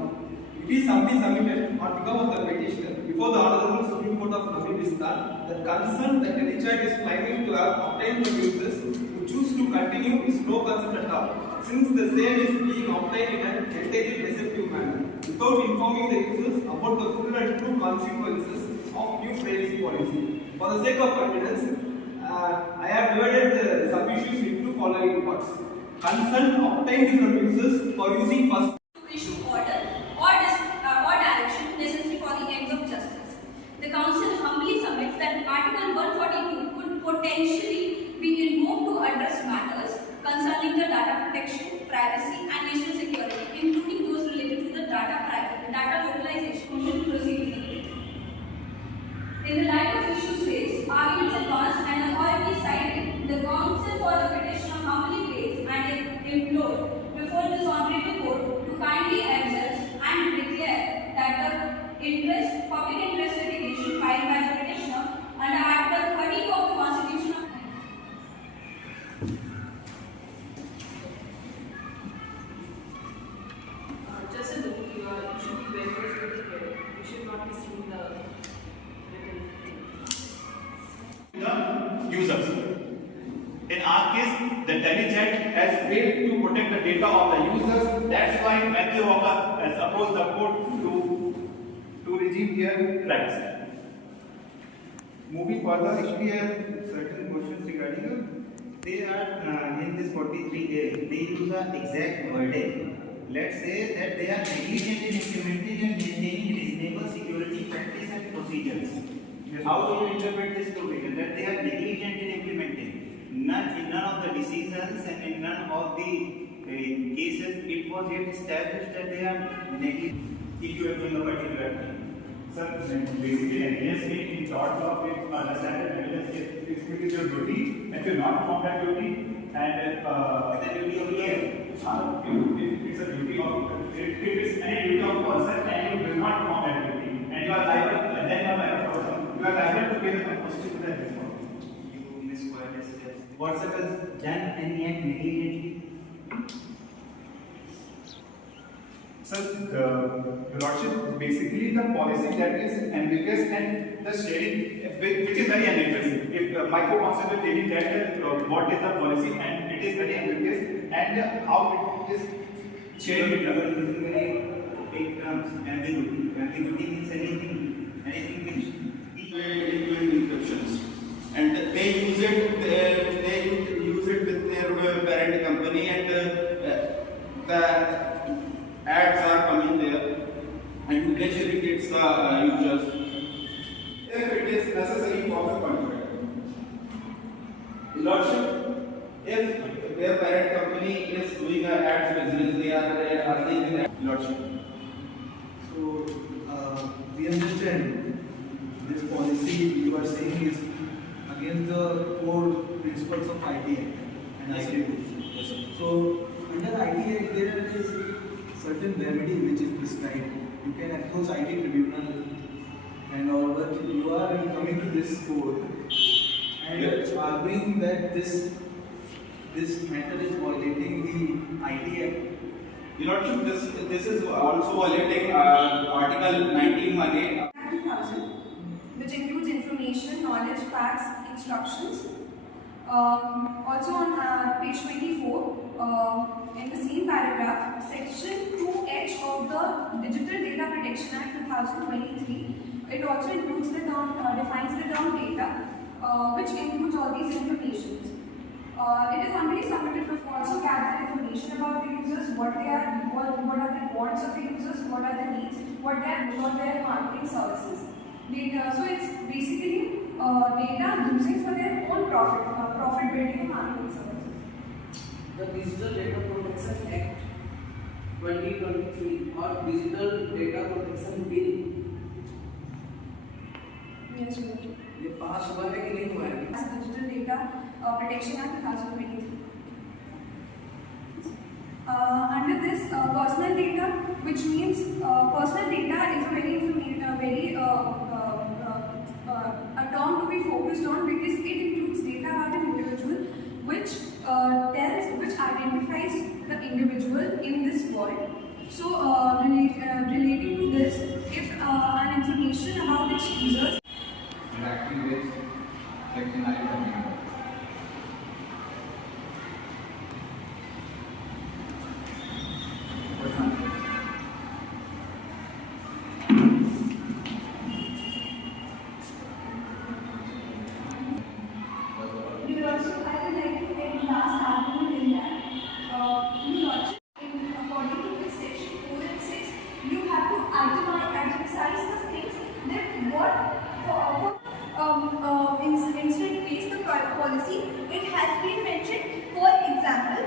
It is humbly submitted on behalf of the petitioner before the Honorable Supreme Court of Pakistan that consent that any child is claiming to have obtained from users who choose to continue is no consent at all, since the same is being obtained in an entirely deceptive manner, without informing the users about the full and true consequences of new privacy policy. For the sake of evidence, I have divided the sub-issues into following parts. Consent obtained from users for using personal to issue order or direction necessary for the ends of justice. The Council humbly submits that Article 142 could potentially be invoked to address matters concerning the data protection, privacy, and national security, including those related to the data localization proceedings. In the light of issues raised, arguments advanced, and authorities cited, the Council for the petitioner humbly prays and implored before this honorable court to protect the data of the users. That's why Matthew Walker has approached the court to regime their rights. Moving further, actually, I have certain questions regarding they are in this 43A, they use an exact wording. Let's say that they are negligent in implementing and maintaining reasonable security practice and procedures. Yes. How do you interpret this provision? That they are negligent in implementing. In none of the decisions and in none of the cases it was yet established that they are negligent. If you have done a particular thing. Sir, basically, NDSA in tort law, we understand that evidence is your duty. If you not perform that duty, and the duty of care. It's a duty of, if it's any duty of person and you do not perform that duty, and you are liable, then you are liable to pay the compensation for that before. You miss quite a step. What's it has done and yet negligently? Sir, Your Lordship, basically the policy that is ambiguous and the sharing, which is very ambiguous. If my co-counsel is telling that what is the policy and it is very ambiguous and how it is sharing it. Very big terms, ambiguity. Ambiguity means anything which encryptions, and they use it. They use it with their parent company, and the ads are coming there, and gradually gets the users. If it is necessary for the contract, Lordship, if their parent company is doing an ads business, they are earning with Lordship. So we understand this policy you are saying is against the core principles of IT and IT rules. So under IT Act there is certain remedy which is prescribed. You can approach IT tribunal and all, but you are coming to this court and arguing that this matter is violating the IT Act. Your Lordship, this is also violating Article 19(1)(a). 2000, which includes information, knowledge, facts, instructions. Also on page 24, in the same paragraph, section 2H of the Digital Data Protection Act 2023, it also includes the term, defines the term data, which includes all these informations. It is only submitted to also gather information about the users, what are the wants of the users, what are the needs, what their marketing services. Data, so it's basically data using for their own profit building and marketing services. The Digital Data Protection Act 2023 or Digital Data Protection Bill, Yes, ये पास हुआ है कि नहीं हुआ है? Digital Data Protection Act 2023. Under this, personal data, which means personal data is a very a term to be focused on because it includes data about an individual, which identifies the individual in this world. So, relating to this, if an information about its users. Interacting with section I coming up. You also, I would like to take last argument in that. You also, according to this section 4 and 6, you have to itemize the things that what instead based the policy, it has been mentioned, for example,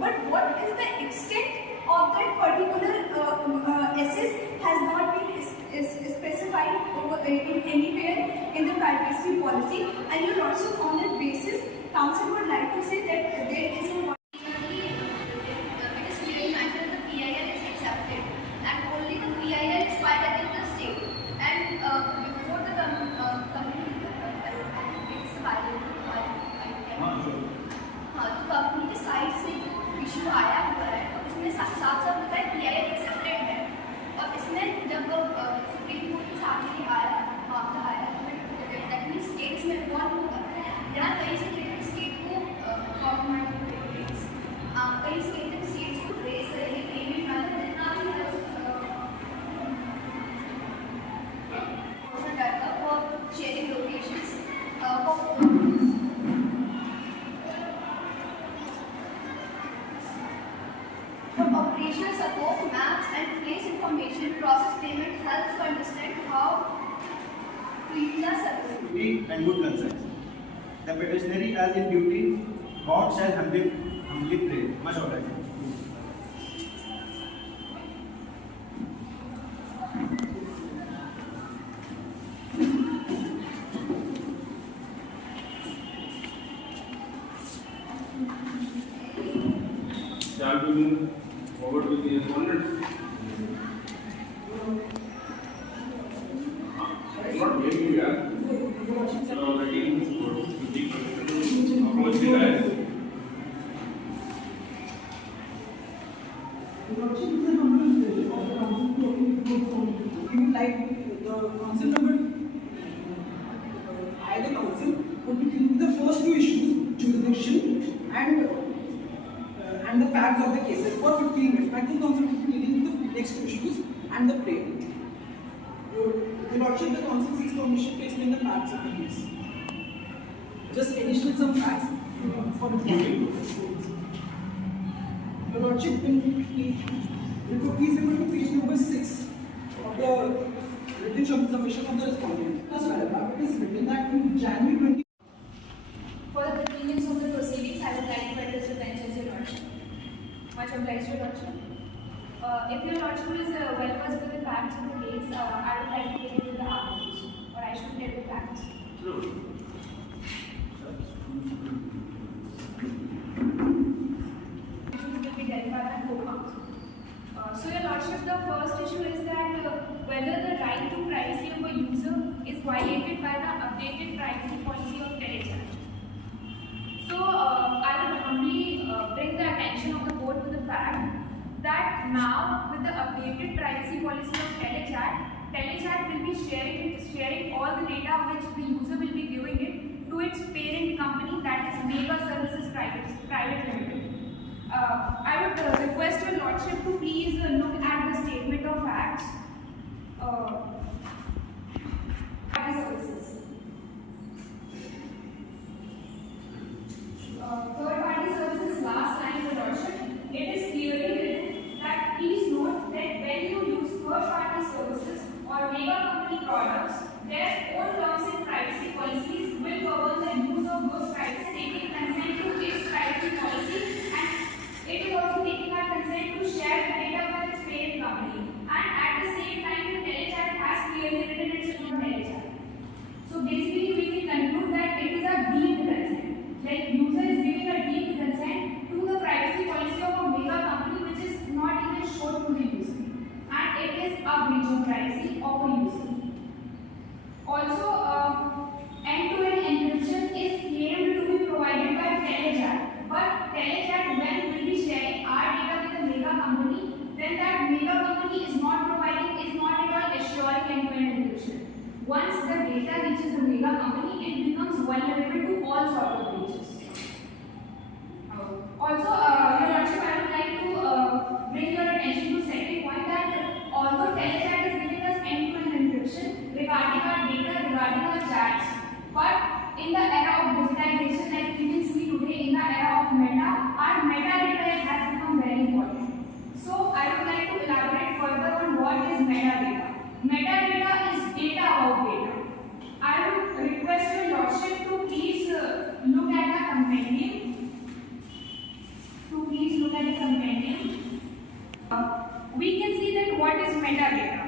but what is the extent of that particular SS has not been specified in anywhere in the privacy policy, and you also on that basis, council would like to say that there is a it is clearly mentioned that the PIL is accepted and only the PIL is filed against the state, and before the company is filed, तो company के side से जो issue आया हुआ है तो इसमें साफ साफ होता है PIL एक्सेप्टेड है, और इसमें जब सुप्रीम कोर्ट के सामने आया मामला आया तो दैट मीन्स स्टेट्स में इन्वॉल्व होगा या कहीं से स्टेट को duty and moot concerns. The petitionary as in duty, God shall humbly pray. Much obliged. Shall we move forward with the opponent? Not maybe, yeah. So, ready to approach the guys. We would like the council member, either council would be dealing with the first two issues, jurisdiction and the facts of the cases for 15 minutes. Michael council would be dealing with the next two issues and the prayer. The lordship, the council seeks permission to explain the facts of the case. Just additional some facts for the case. Your lordship, please refer to page number 6 of the written submission of the respondent. First paragraph, it is written that in January 20. For the convenience of the proceedings, I would like to address the bench as your lordship. Much obliged, your lordship. If your lordship is well versed with the facts of the case, I would like to get into the arguments, or I should tell the facts. Will be dealt by the co-counsel. So, your lordship, the first issue is that whether the right to privacy of a user is violated by the updated privacy policy of Collage. So, I would humbly bring the attention of the court to the fact that now, with the updated privacy policy of Collage will be sharing all the data which the user will be giving it to its parent company, that is Mega Services Private Limited. I would request your lordship to please look at the statement of facts. Services. Third-party services, last line, your lordship, it is clearly written that please note that when you use third-party services or mega company products, their own terms and privacy policies will govern the use of those rights, taking consent to its privacy policy, and it is also taking our consent to share the data with its parent company. And at the same time, the Collage Act has clearly written its own Collage Act. So basically, we can conclude that it is a deemed consent. Like user is giving a deemed consent to the privacy policy of a mega company which is not even shown to the user. And it is a breach of privacy of a user. Also, end-to-end encryption is claimed to be provided by Collage Act. But Collage Act, when will be sharing our data with the mega company, then that mega company is not at all assuring end-to-end encryption. Once the data reaches the mega company, it becomes vulnerable to all sorts of breaches. Also, your lordship, I would like to bring your attention to second point that although Collage Act is giving us end-to-end encryption regarding our data, regarding our chats, but in the era of digitization, like we can see today in the era of meta, our metadata has become very important. So, I would like to elaborate further on what is metadata. Metadata is data about data. I would request your lordship to please look at the compendium. We can see that what is metadata.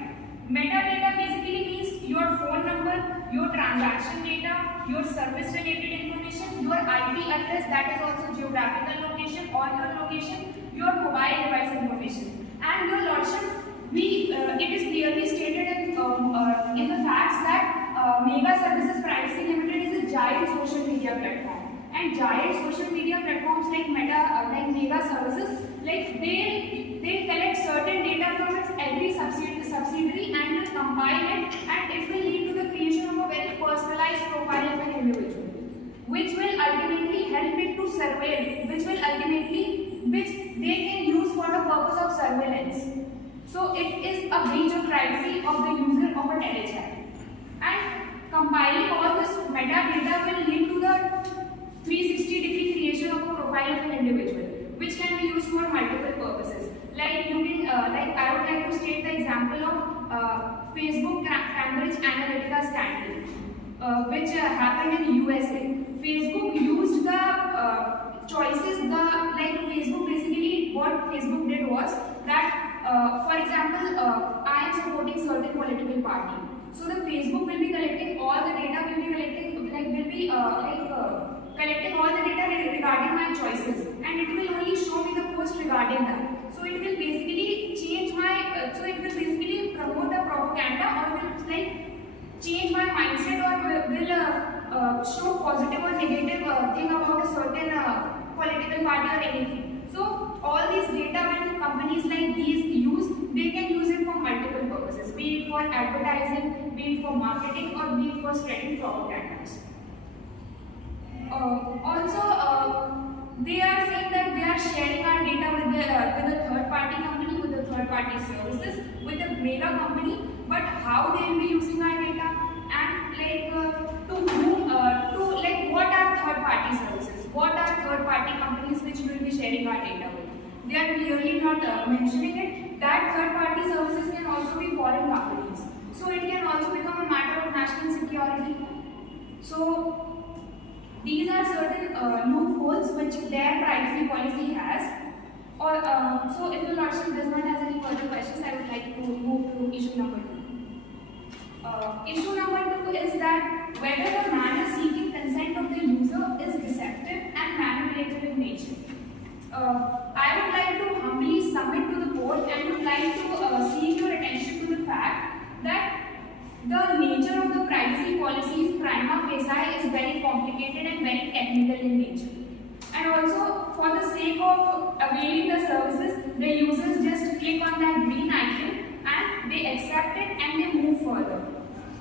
Metadata basically means your phone number, your transaction data, your service related information, your IP address, that is also geographical location or your location, your mobile device information. And your lordship, it is clearly stated in the facts that Mega Services Privacy Limited is a giant social media platform. And giant social media platforms like Mega Services, like they collect certain data from its every subsidiary and will compile it, and it will lead to the creation of a very personalized profile of an individual, which will ultimately help it to surveil, which they can use for the purpose of surveillance. So it is a breach of privacy of the user of a Collage Act. And compiling all this metadata will lead to the 360-degree creation of a profile of an individual, which can be used for multiple purposes. Like I would like to state the example of Facebook Cambridge Analytica scandal. which happened in USA. Facebook used the choices, Facebook basically, what Facebook did was that, for example, I am supporting certain political party. So the Facebook will be collecting all the data, collecting all the data regarding my choices, and it will only show me the post regarding that. So it will basically change my, so it will basically promote a propaganda, or will change my mindset, or will show positive or negative thing about a certain political party or anything. So all these data, when companies like these use, they can use it for multiple purposes, be it for advertising, be it for marketing, or be it for spreading propagandas. They are saying that they are sharing our data with a third party company, with the third party services, with a mega company. But how they will be using our data, and to whom, what are third party services? What are third party companies which will be sharing our data with? They are clearly not mentioning it. That third party services can also be foreign companies. So it can also become a matter of national security. So these are certain loopholes which their privacy policy has. So if the Lordship does not have any further questions, I would like to move to issue number 2. Issue number 2 is that whether the manner seeking consent of the user is deceptive and manipulative in nature. I would like to humbly submit to the court and would like to seek your attention to the fact that the nature of the privacy policies prima facie is very complicated and very technical in nature. And also, for the sake of availing the services, the users just click on that green icon and they accept it and they move further.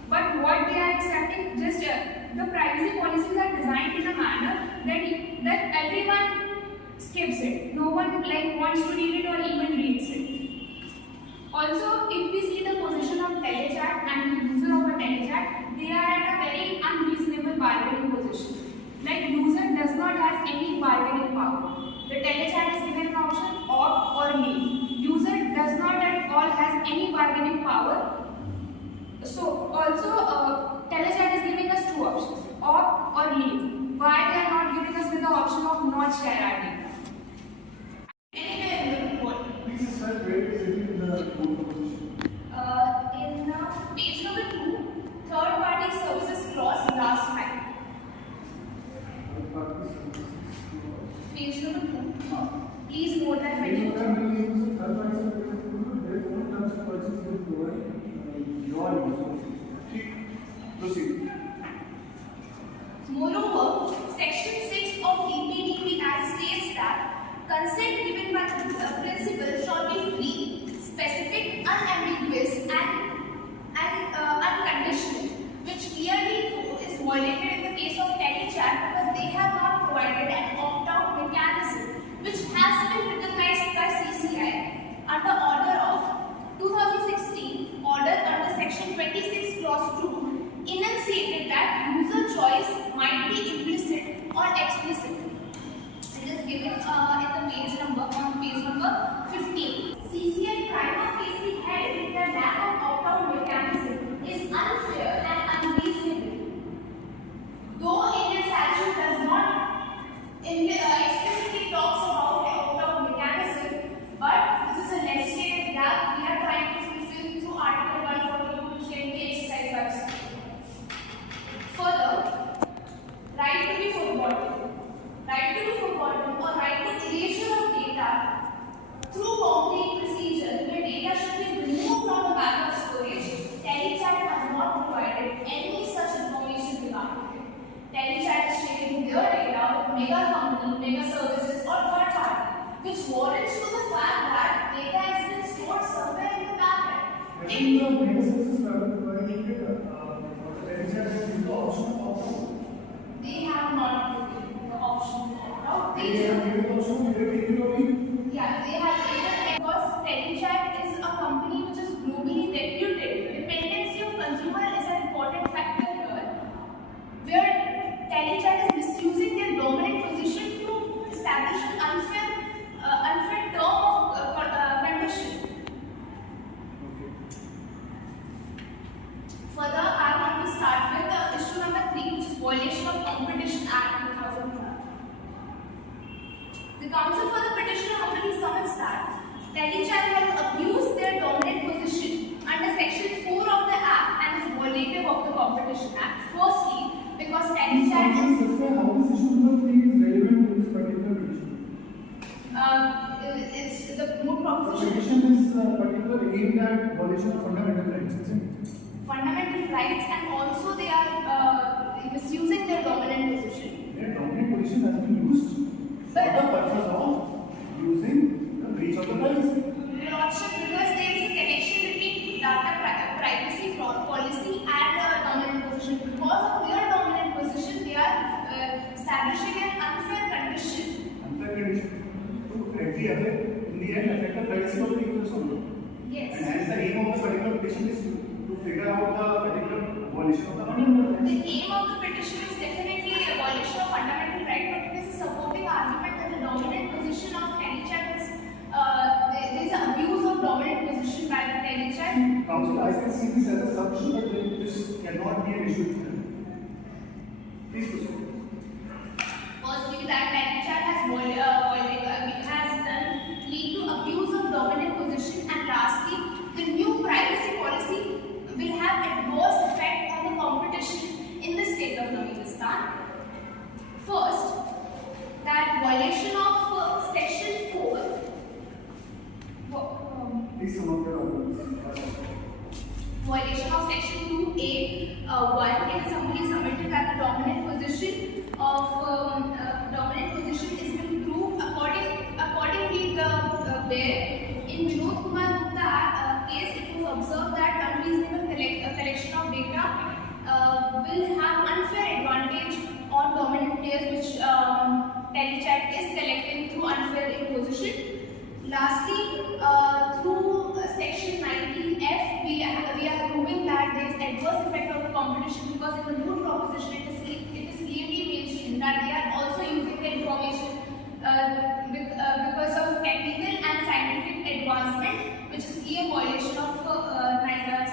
But what they are accepting, just the privacy policies are designed in a manner that everyone skips it. No one wants to read it or even reads it. Also, if we see the position of telechat and the user of a telechat, they are at a very unreasonable bargaining position. User does not have any bargaining power. The telechat is given an option opt or leave. User does not at all has any bargaining power. So also telechat is giving us 2 options, opt or leave. Why they are not giving us with the option of not share our data? In page number 2, third party services clause last line. Page number 2. Please note that moreover, section 6 of EPDP Act states that consent given by the principal shall be free, specific, unambiguous, and unconditional, which clearly is violated in the case of telechat because they have not provided an opt-out mechanism, which has been recognized by CCI under order of 2016, order under section 26 clause 2, enunciated that user choice might be implicit or explicit. It is given on page number 15. CCI prima facie held that lack of opt-out mechanism is unfair and unreasonable. Though Indian statute does not explicitly talks about an opt-out mechanism, but this is a legislative gap we are trying to fulfill through Article 142, which can be exercised by the state. Further, right to be forgotten, or right to erasure of data through complete procedure where data should be removed from the backup storage. Telechat has not provided any such information regarding it. Telechat is sharing their data with mega company, mega services, or third party, which warrants to the fact that data has been stored somewhere in the backend. They have not given the option to opt out. Yeah, they have given because telechat is a company which is globally reputed. Dependency of consumer is an important factor here, where telechat is misusing their dominant position to establish an unfair term of condition. Further, I want to start with issue number Violation of Competition Act 2012. The counsel for the petitioner humbly submits that Telechat has abused their dominant position under Section 4 of the Act and is violative of the Competition Act. Firstly, because Telechat how this issue is relevant to this particular petition? It's the moot The proposition. petition is particularly aimed at violation of fundamental rights, isn't it? Fundamental rights, and also they are misusing their dominant position. Their dominant position has been used for the purpose of using the breach of the privacy. Your Lordship, because there is a connection between data privacy policy and dominant position. Because of their dominant position, they are establishing an unfair condition. Unfair condition to directly affect, in the end, affect the privacy of the users only. Yes. And hence the aim of the particular petition is to figure out the particular violation of the fundamental rights. The aim of the petition is definitely a violation of fundamental right, but it is a supporting argument that the dominant position of Telechat is there is an abuse of dominant position by the Telechat. Counsel, I can see this as a sub-issue, but this cannot be an issue. Please proceed. Firstly, that Telechat has lead to abuse of dominant position, and lastly, the new privacy policy will have adverse effect on the competition in the state of Narendrajit. First, that violation of Section 4. Please some of your arguments. Violation of Section 2A 1. It is humbly submitted that the dominant position is been proved accordingly in Vinod Kumar Gupta case. It was observed that unreasonable collection of data will have unfair advantage on dominant players, which Telechat is collecting through unfair imposition. Lastly, through Section 19F, we are proving that there is adverse effect of the competition, because in the moot proposition it is clearly mentioned that they are also using the information because of technical and scientific advancement, which is clear violation of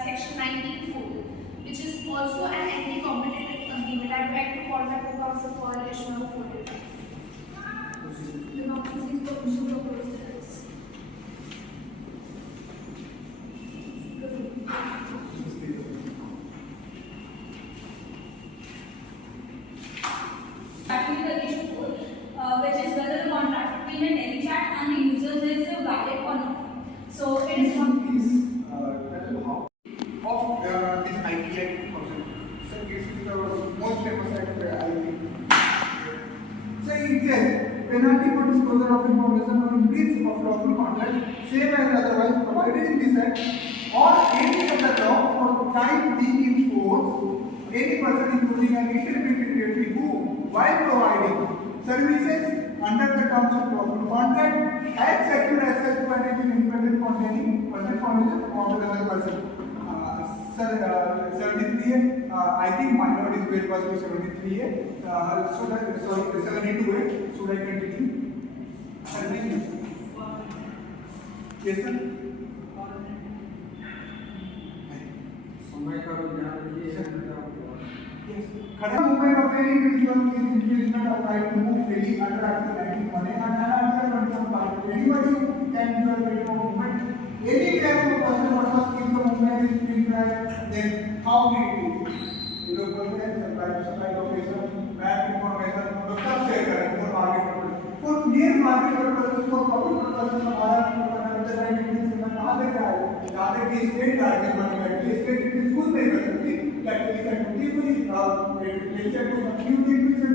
Section 19(4), which is also an anti-competitive agreement. I would like to call back the counsel for issue number 45. The counsel sees the issue proposed. Starting with the issue 4, which is whether the contract between a Telechat and the users is valid or not. So it is from of this ITI concept. So this is the most famous act So it says penalty for disclosure of information on breach of lawful contract, same as otherwise provided in this act, or any other law for time being in force, any person including an intermediary who, while providing services under the terms of lawful contract, has secured access to an independent containing person foundation of another person. 73A, I think my note is weight was 73A. Sorry, 72A. Should I continue? Yes, sir. Khada movement of any individual is infringement of right to move freely under Article 91 and Article 21. Anybody can do a freedom of movement. Any type of person what must give the movement is free then how we do it? You know, supply location, back information, सब share करें for market purpose. For mere market purposes, for profit purposes, हमारा right is कहाँ तक जाए? जहाँ तक कि state target money बैठी है, state it खुद नहीं कर सकती. Capital executive कोई लेक्चर कोई क्यों नहीं कर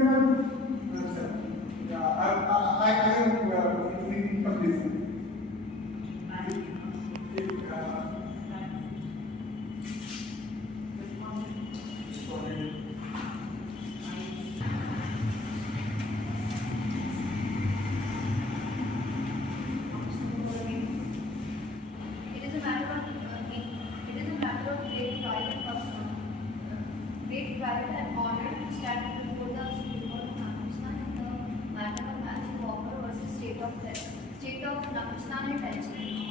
सकता? I am in this. Great pride and honor to stand before the Supreme Court of Pakistan in the matter of Matthew Walker versus State of Pakistan and Tanzania.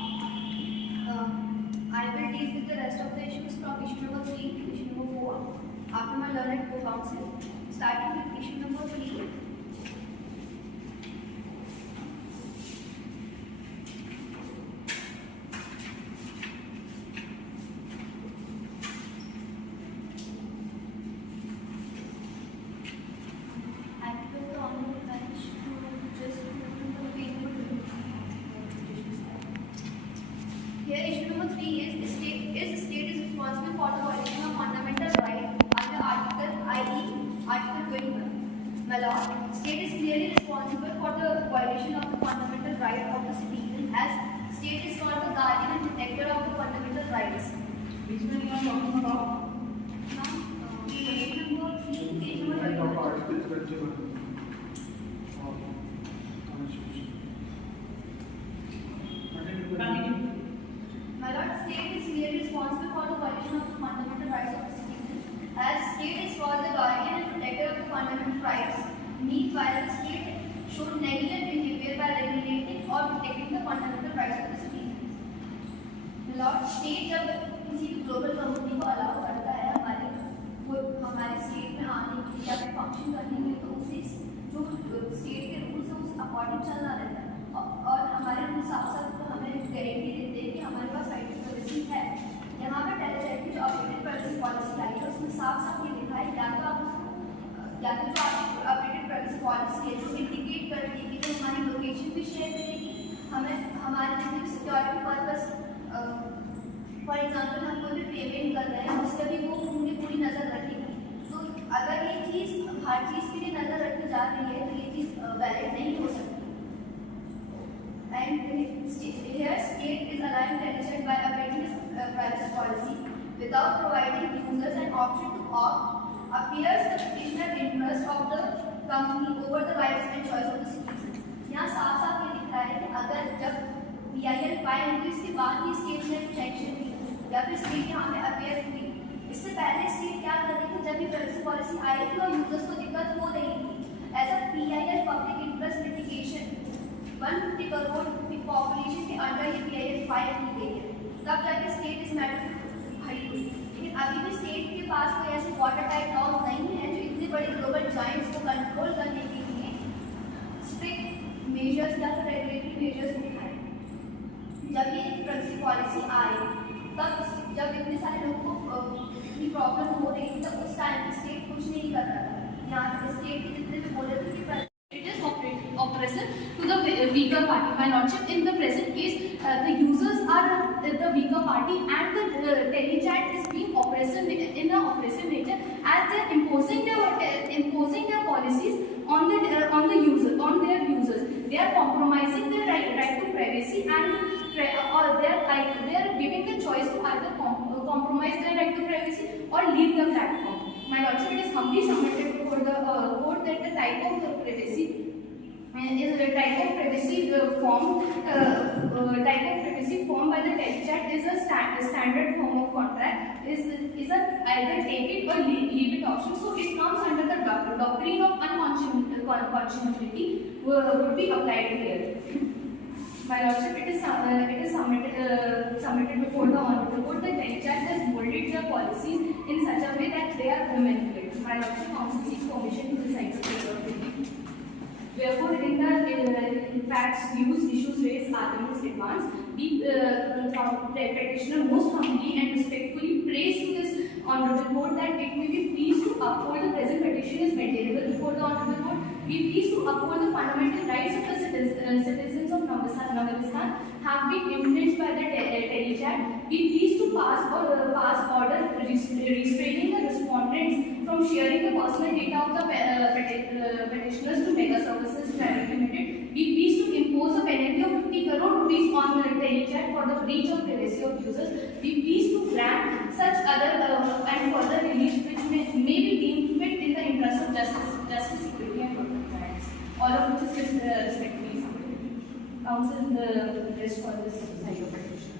I will deal with the rest of the issues from issue number 3 to issue number 4 after my learned co-counsel. starting with issue number 3. Here issue number 3 is state is responsible for the violation of fundamental right under article Article 21. My lord, state is clearly responsible for the violation of the fundamental right of the citizen, as state is called the guardian and protector of the fundamental rights. Which one you are talking about? Issue number 3, page number 21. My lord, state is clearly responsible for the violation of the fundamental rights of the citizen, as state is called the guardian and protector of the fundamental rights. Meanwhile, the state showed negligent behavior by regulating or protecting the fundamental rights of the citizens. My lord, state जब किसी भी global company को allow करता है हमारे state में आने के लिए या फिर फंक्शन करने के लिए, तो उसे जो स्टेट के रूल्स है उस अकॉर्डिंग चलना रहता है, और हमारे रूल्स साफ साफ तो हमें गारंटी देते हैं कि हमारे पास राइट टू प्राइवेसी है। यहाँ पर टेलीचैट की जो अपडेटेड प्राइवेसी पॉलिसी आई है उसमें साफ साफ ये लिखा है, या तो जो अपडेटेड प्राइवेसी पॉलिसी है जो इंडिकेट करती है कि जो हमारी लोकेशन भी शेयर करेगी, हमें हमारे जितने भी सिक्योरिटी पर्पस, फॉर एग्जाम्पल हम कोई भी पेमेंट कर रहे हैं उस पर भी वो पूरी नज़र रखेगी। तो अगर ये चीज़ हर चीज़ के लिए नज़र रखी जा रही है तो ये चीज़ वैलिड नहीं हो सकती। And here state is aligned टेलीचैट by updating its privacy policy without providing users an option to opt, appears the petitioner interest of the company over the rights and choice of the citizens. यहाँ साफ साफ ये लिखा है कि अगर जब PIL पाए तो इसके बाद ही स्टेट ने प्रोटेक्शन दी या फिर स्टेट यहाँ पे अपेयर हुई। इससे पहले स्टेट क्या कर रही थी, जब भी प्राइवेसी पॉलिसी आई थी और यूजर्स को दिक्कत हो रही थी, as a PIL public interest litigation 150 crore की पॉपुलेशन के अंडर ये PIL फाइल की गई है, तब जाके स्टेट इस मैटर खड़ी हुई। लेकिन अभी भी स्टेट के पास कोई ऐसे वाटर टाइप लॉज नहीं है जो इतने बड़े ग्लोबल जायंट्स को कंट्रोल करने के लिए स्ट्रिक्ट मेजर्स या फिर रेगुलेटरी मेजर्स उठाए। जब ये प्राइवेसी पॉलिसी आई तब जब इतने सारे लोगों को इतनी प्रॉब्लम हो रही थी तब उस टाइम पे स्टेट कुछ नहीं कर रहा था। यहाँ पे स्टेट के जितने भी बोले थे कि it is oppressive to the weaker party. My lordship, in the present case, the users are the weaker party, and the telechat is being oppressive in an oppressive nature, as they are imposing their policies on their users. They are compromising their right to privacy, and they are giving the choice to either compromise their right to privacy or leave the platform. My lordship, it is humbly submitted before the court that the type of privacy is a type of privacy formed by the telechat is a standard form of contract, is a either take it or leave it option. So it comes under the doctrine of unconscionability would be applied here. My lordship, it is submitted before the honorable court. The telechat has molded their policies in such a way that they are manipulated. My lordship, counsel seeks permission to decide the case of the Therefore, in the facts, views, issues raised, arguments advanced, the petitioner most humbly and respectfully prays to this honorable court that it may be pleased to uphold the present petition is maintainable before the honorable court, be pleased to uphold the fundamental rights of the citizens of Nagaristan have been infringed by the telechat, be pleased to pass order restraining the respondents from sharing the personal data of the petitioners to Mega Services Private Limited, be pleased to impose a penalty of 50 crore rupees on the telechat for the breach of privacy of users, be pleased to grant such other and further relief which may be deemed fit in the interest of justice, equity and compliance, all of which is respectfully submitted. Counsel the rest for this side of petition.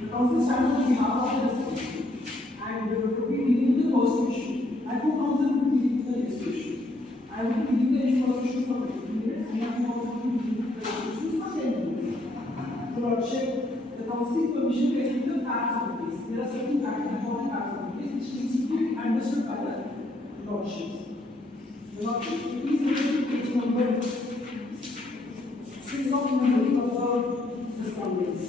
The council stands on behalf of the responsibility, and to be dealing with the first issue, and 2000 will be dealing with the next issue. I will be dealing with the issue of issues for 15 minutes. We have also issues for 10 minutes. Your Lordship, the Council's permission to explain the facts of the case. There are certain important facts of the case which needs to be understood by the Lordship. The Lordship, please refer to page number 6 of memory of the respondents.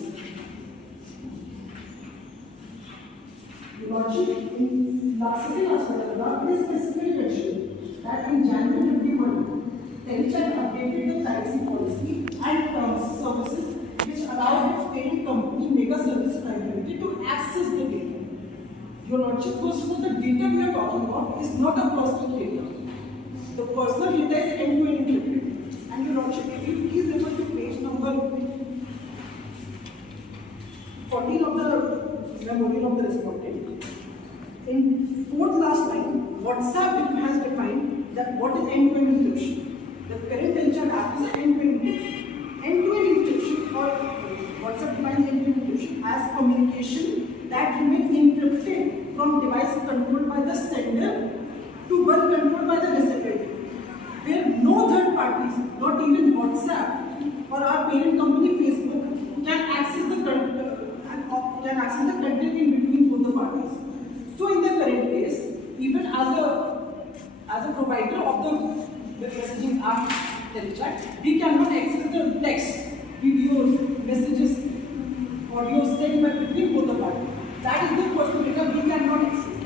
The Lordship, in second last paragraph, it is specifically mentioned that in January 21, Telechat updated the pricing policy and terms services which allowed its parent company, Mega Service Private Limited, to access the data. Your Lordship, first of all, the data we are talking about is not a personal data. The personal data is end-to-end encrypted. And Your Lordship, if you please refer to page number 14 of the memorial of the respondent. In fourth last line, WhatsApp has defined that what is end-to-end encryption. The current Telechat app is an end-to-end encryption. End-to-end encryption, or WhatsApp defines end-to-end encryption as communication that remains encrypted from device controlled by the sender to one controlled by the recipient, where no third parties, not even WhatsApp or our parent company Facebook, can access the content in between both the parties. So in the current case, even as a provider of the messaging app Telechat, we cannot access the text, videos, messages, audio sent by between both the parties. That is the personal data we cannot access.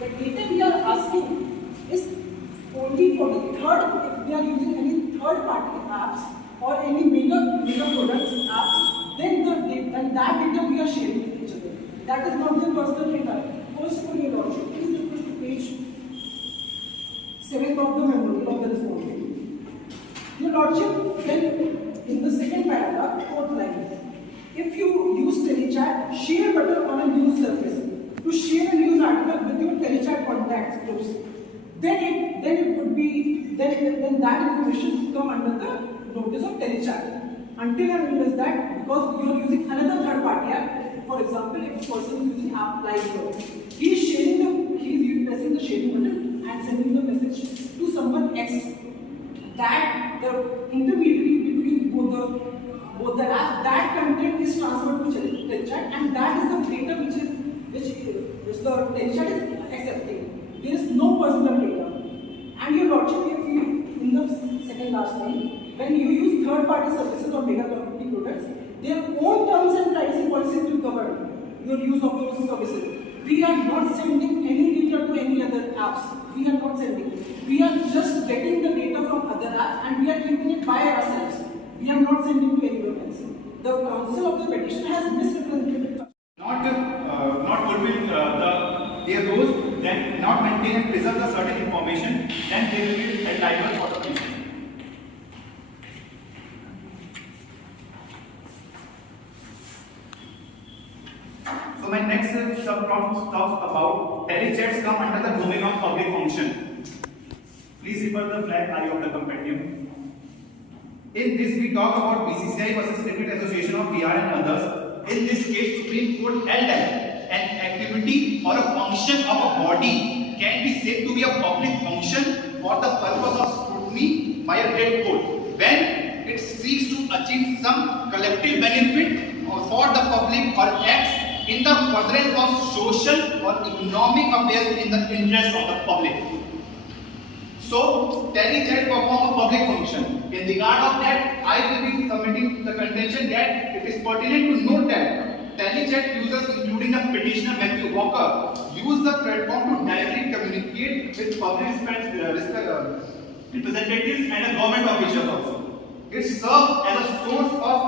The data we are asking is only for the third, if we are using any third party apps or any mega products apps, then that data we are sharing with each other. That is not the personal data. First of all, Your Lordship, please refer to page 7 of the memorial of the respondent. Your Lordship, then in the second paragraph, fourth line, if you use Telechat share button on a news service to share a news article with your Telechat contacts groups, then that information will come under the notice of Telechat. Until and unless that, because you are using another third party app. For example, if a person is using app Live, he is pressing the sharing button and sending the message to someone X. That the intermediary between both the apps, that content is transferred to Telechat, and that is the data which the Telechat is accepting. There is no personal data. And Your Lordship, if you, in the second last line, when you use third-party services or mega company products, their own terms and pricing policies will cover your use of those services. We are not sending any data to any other apps. We are not sending. We are just getting the data from other apps and we are keeping it by ourselves. We are not sending to anyone else. The counsel of the petition has misrepresented. Not fulfill they are those that not maintain and preserve the certain information, then they will be liable for the petition. So my next subprompt talks about telechats come under the domain of public function. Please refer the flag area of the compendium. In this we talk about BCCI versus Cricket Association of PR and others. In this case, Supreme Court held that an activity or a function of a body can be said to be a public function for the purpose of scrutiny by a great court when it seeks to achieve some collective benefit for the public or acts in the furtherance of social or economic affairs in the interest of the public. So, Telechat perform a public function. In regard of that, I will be submitting the contention that it is pertinent to note that Telechat users, including the petitioner Matthew Walker, use the platform to directly communicate with public representatives and government officials also. It serves as a source of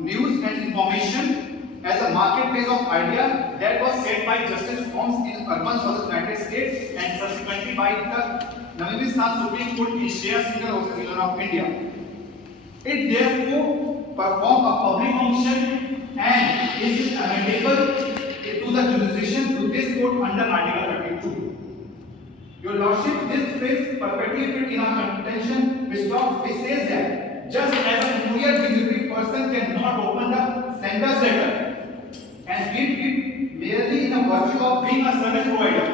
news and information, as a marketplace of ideas that was set by Justice Holmes in Urban versus United States and subsequently by the Navibistan Supreme Court in Share Single versus Union of India. It therefore performs a public function and is amenable to the jurisdiction to this court under Article 32. Your Lordship, this phrase perfectly fit in our contention which says that just as a courier delivery person cannot open the sender's letter and read it merely in a virtue of being a service provider,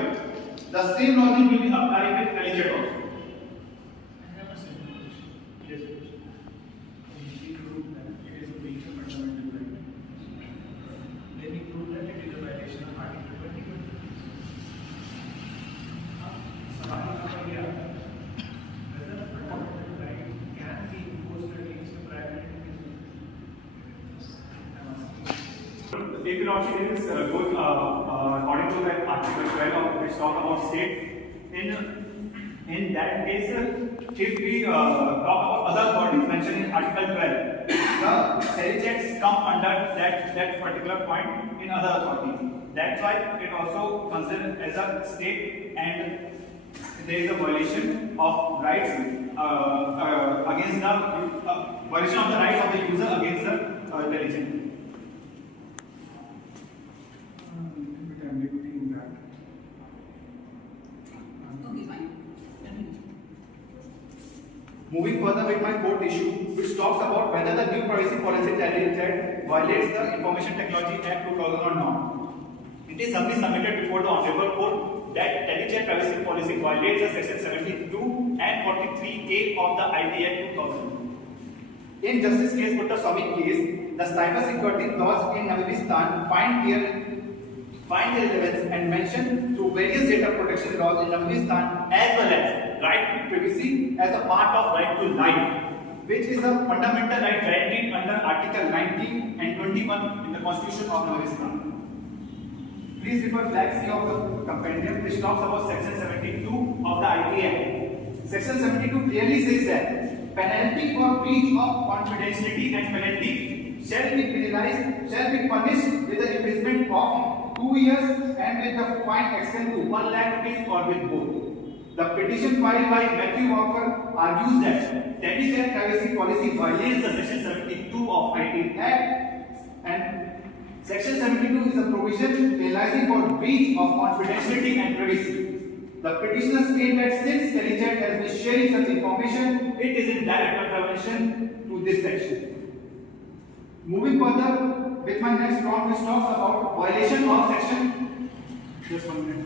the same logic will be applied with Telechat also. if your lordship is good according to that article 12 which talk about state, in that case, if we talk about other bodies mentioned in article 12, the territories come under that particular point in other authorities. That's why it also considered as a state, and there is a violation of rights against the violation of the rights of the user against the territory. Moving further with my fourth issue, which talks about whether the new privacy policy violates the Information Technology Act 2000 or not. It is submitted before the Honorable Court that Telechat privacy policy violates the section 72 and 43A of the IT Act 2000. In Justice Case Puttaswamy case, the cybersecurity laws in Afghanistan find their relevance and mention through various data protection laws in Afghanistan as well as right to privacy as a part of right to life, which is a fundamental right guaranteed under Article 19 and 21 in the Constitution of Afghanistan. Please refer flag C of the compendium, which talks about section 72 of the IT Act. Section 72 clearly says that penalty for breach of confidentiality and penalty shall be punished with the imprisonment of 2 years and with the fine extend to 1 lakh rupees or with both. The petition filed by Matthew Walker argues that Telechat privacy policy violates the section 72 of IT Act, and section 72 is a provision penalizing for breach of confidentiality and privacy. The petitioners claim that since Telechat has been sharing such information, it is in direct contravention to this section. Moving further with my next point, which talks about violation of section. Just 1 minute.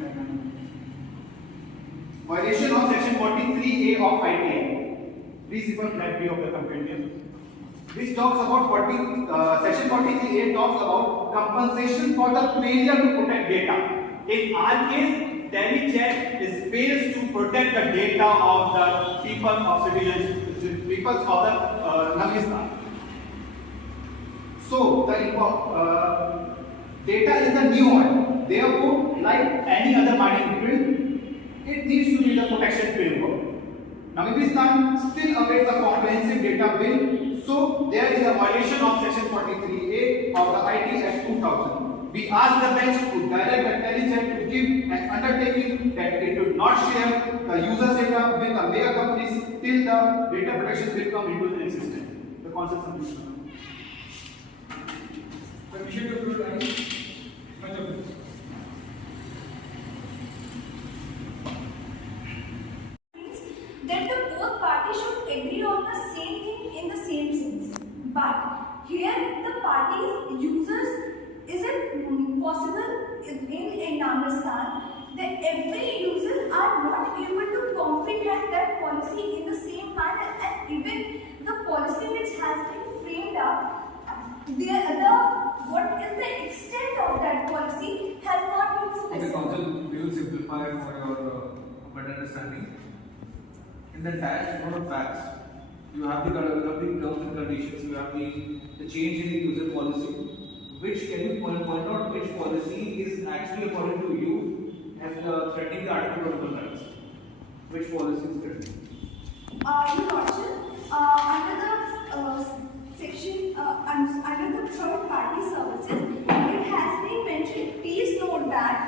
Violation of section 43A of IT Act. Please refer flag B of the compendium. This talks about section 43A talks about compensation for the failure to protect data. In our case, Telechat fails to protect the data of the people of citizens, people of the Afghanistan. So the data is the new one. Therefore, like any other mining bill, it needs to be the protection framework. Afghanistan still awaits a comprehensive data bill, so there is a violation of section 43A of the IT Act 2000. We ask the bench to direct the Telechat to give an undertaking that it would not share the user's data with the mega companies till the data protection will come into existence. The concept of Permission to upload much of this. That the both parties should agree on the same thing in the same sense. But here the parties users, is it possible in Afghanistan that every user are not able to comprehend that policy in the same manner, and even the policy which has been framed up, what is the extent of that policy has not been specified. Okay, Council, we will simplify for your better understanding. In the dash note of facts, you have the terms and conditions, you have the change in the user policy. Which can you point out which policy is actually according to you as threatening the article of rights? Which policy is threatening? Your Lordship, under the section under the third party services, it has been mentioned. Please note that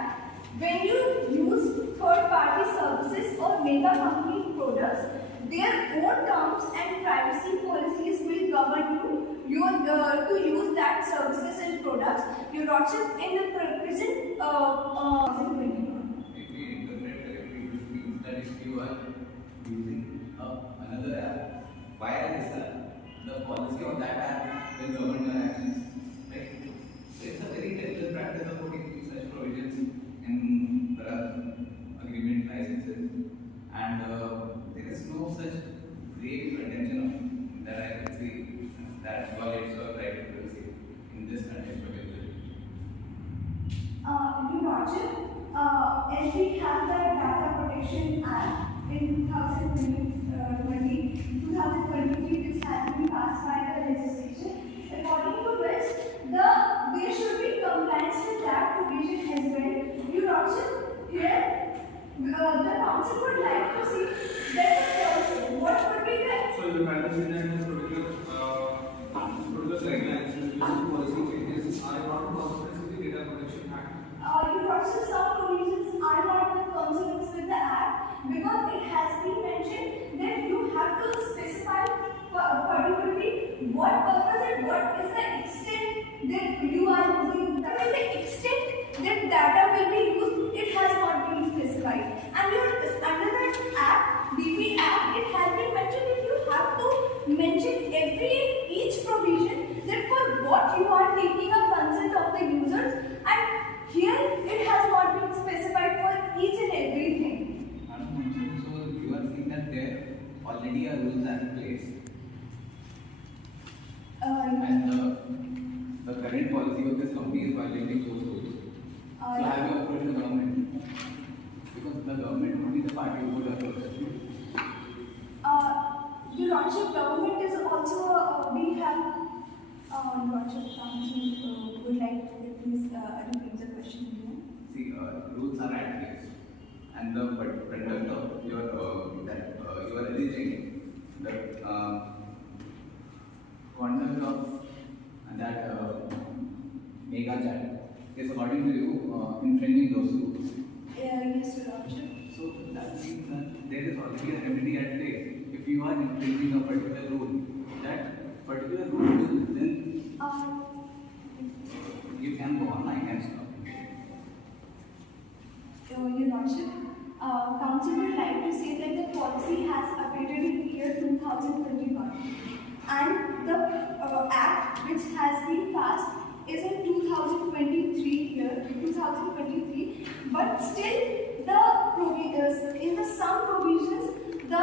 when you use third party services or mega company products, their own terms and privacy policies will govern you to use that services and products. Your Lordship, in the present that is you are using another app via this app, the policy of that app will govern your actions, right? So it's a very regular practice of putting such provisions in the agreement licenses, and there is no such grave contention that I can see that violates your right to privacy in this context of it. Your Lordship, as we have the Data Protection Act in 2023, which has been passed by the legislation, according to which the council would like to see that what would be the. So you have to say that this particular guidelines, this policy changes are not in consonance with the Data Protection Act. You also some provisions are not in consonance with the Act because it has been mentioned that you have to specify particularly what purpose and what is the extent that you are using. That is the extent that data will be used. It has not been specified. And under that Act, BP Act, it has been mentioned that you have to mention each provision that for what you are taking a consent of the users, and here it has not been specified for each and everything. So you are saying that there already are rules are in place, and the current policy of this company is violating those rules. So have you approached the government? Because the government would be the party who would approach you. Your Lordship, government is also, we have, Lordship, Council would like to please repeat the question again. See, rules are at place, and the conduct of your that you are alleging the conduct of that mega chat is according to you infringing those rules. Yes, Your Lordship. So that means that there is already a remedy at place. If you are infringing a particular rule, that particular rule will then you can go online and stop. Your Lordship, Council would like to say that the policy has appeared in year 2021, and the Act which has been passed is in 2023, but still in the some provisions the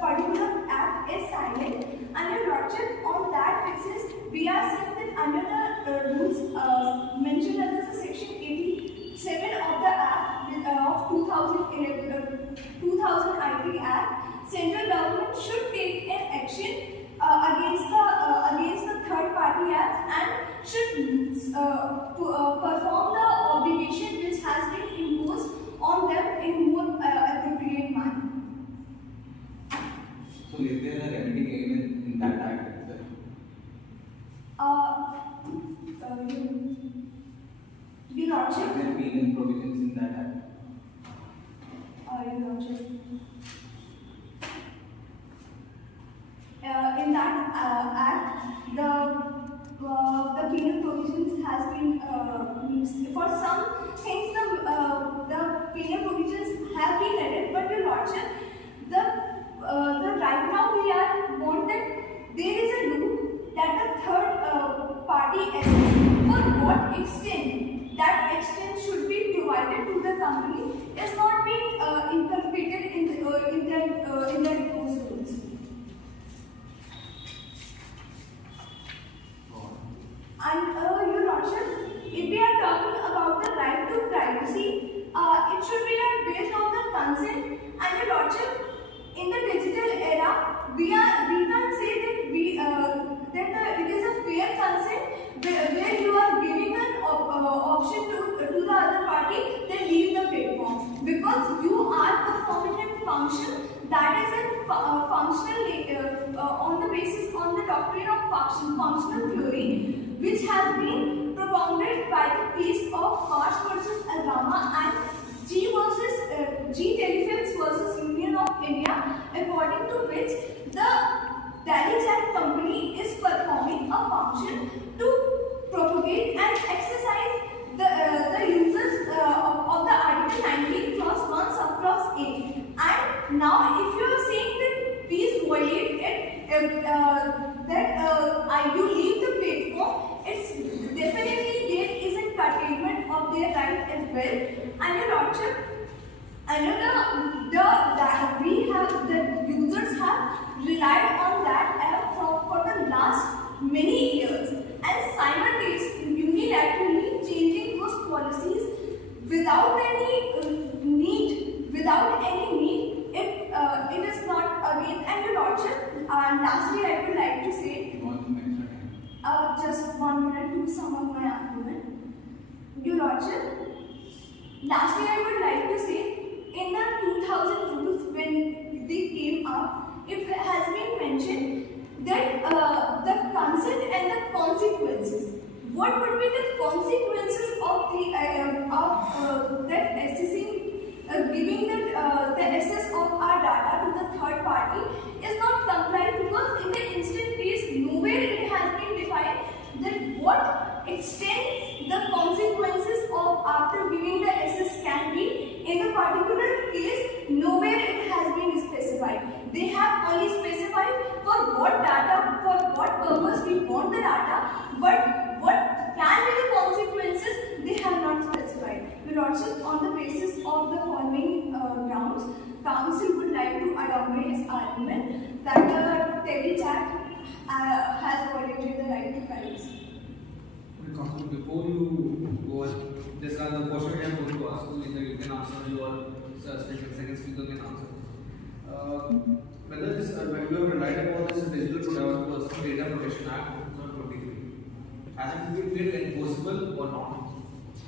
particular Act is silent. And Your Lordship, on that basis, we are saying that under the rules mentioned under the section 87 of the Act of 2000 IT Act, central government should take an action against the third party acts and should perform the obligation which has been imposed on them in more appropriate manner. So is there a remedy given in that act itself? Your Lordship. Are there penal provisions in that act? Your Lordship. In that Act, the penal provisions has been for some things the penal provisions have been added, but Your Lordship, the right now we are want that there is a rule that the third party assets for what extent that extent should be provided to the company is not being inculcated in the recourse rules. And Your Lordship, if we are talking about the right to privacy, it should be based on the consent. And Your Lordship, in the digital era, we can't say that it is a fair consent where you are giving an option to the other party, then leave the platform, because you are performing a function that is functional on the basis on the doctrine of functional theory, which has been propounded by the case of Marsh versus Alabama and G Telefilms versus Union of India, according to which the Delhi Chat company is performing a function to propagate and exercise the users of the Article 19 clause 1 subclause A. And now if you are saying that please violate it, you leave the platform, it's definitely there is a curtailment of their right as well. And Your Lordship, the users have relied on that app for the last many years, and simultaneously unilaterally changing those policies without any need, it is not again. And Your Lordship, lastly I would like to say, just 1 minute to sum up my argument. Your Lordship, lastly I would like to say They have only specified for what data, for what purpose we want the data, but what can be the consequences, they have not specified. Your Lordship, on the basis of the following grounds, Council would like to adopt its argument that the Telechat has violated the right to privacy. Council, before you go on, there's another question I am going to ask you, either you can answer or second speaker can answer. Whether this, when you have relied upon this Digital Personal Data Protection Act 2023, has it been made enforceable or not?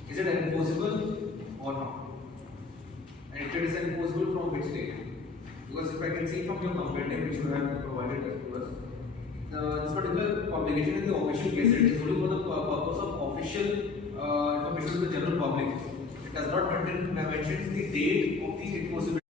Is it enforceable or not? And if it is enforceable, from which date? Because if I can see from your compendium which you have provided to us, this particular publication in the official gazette is only for the purpose of official information to the general public. It does not mention the date of the enforceability.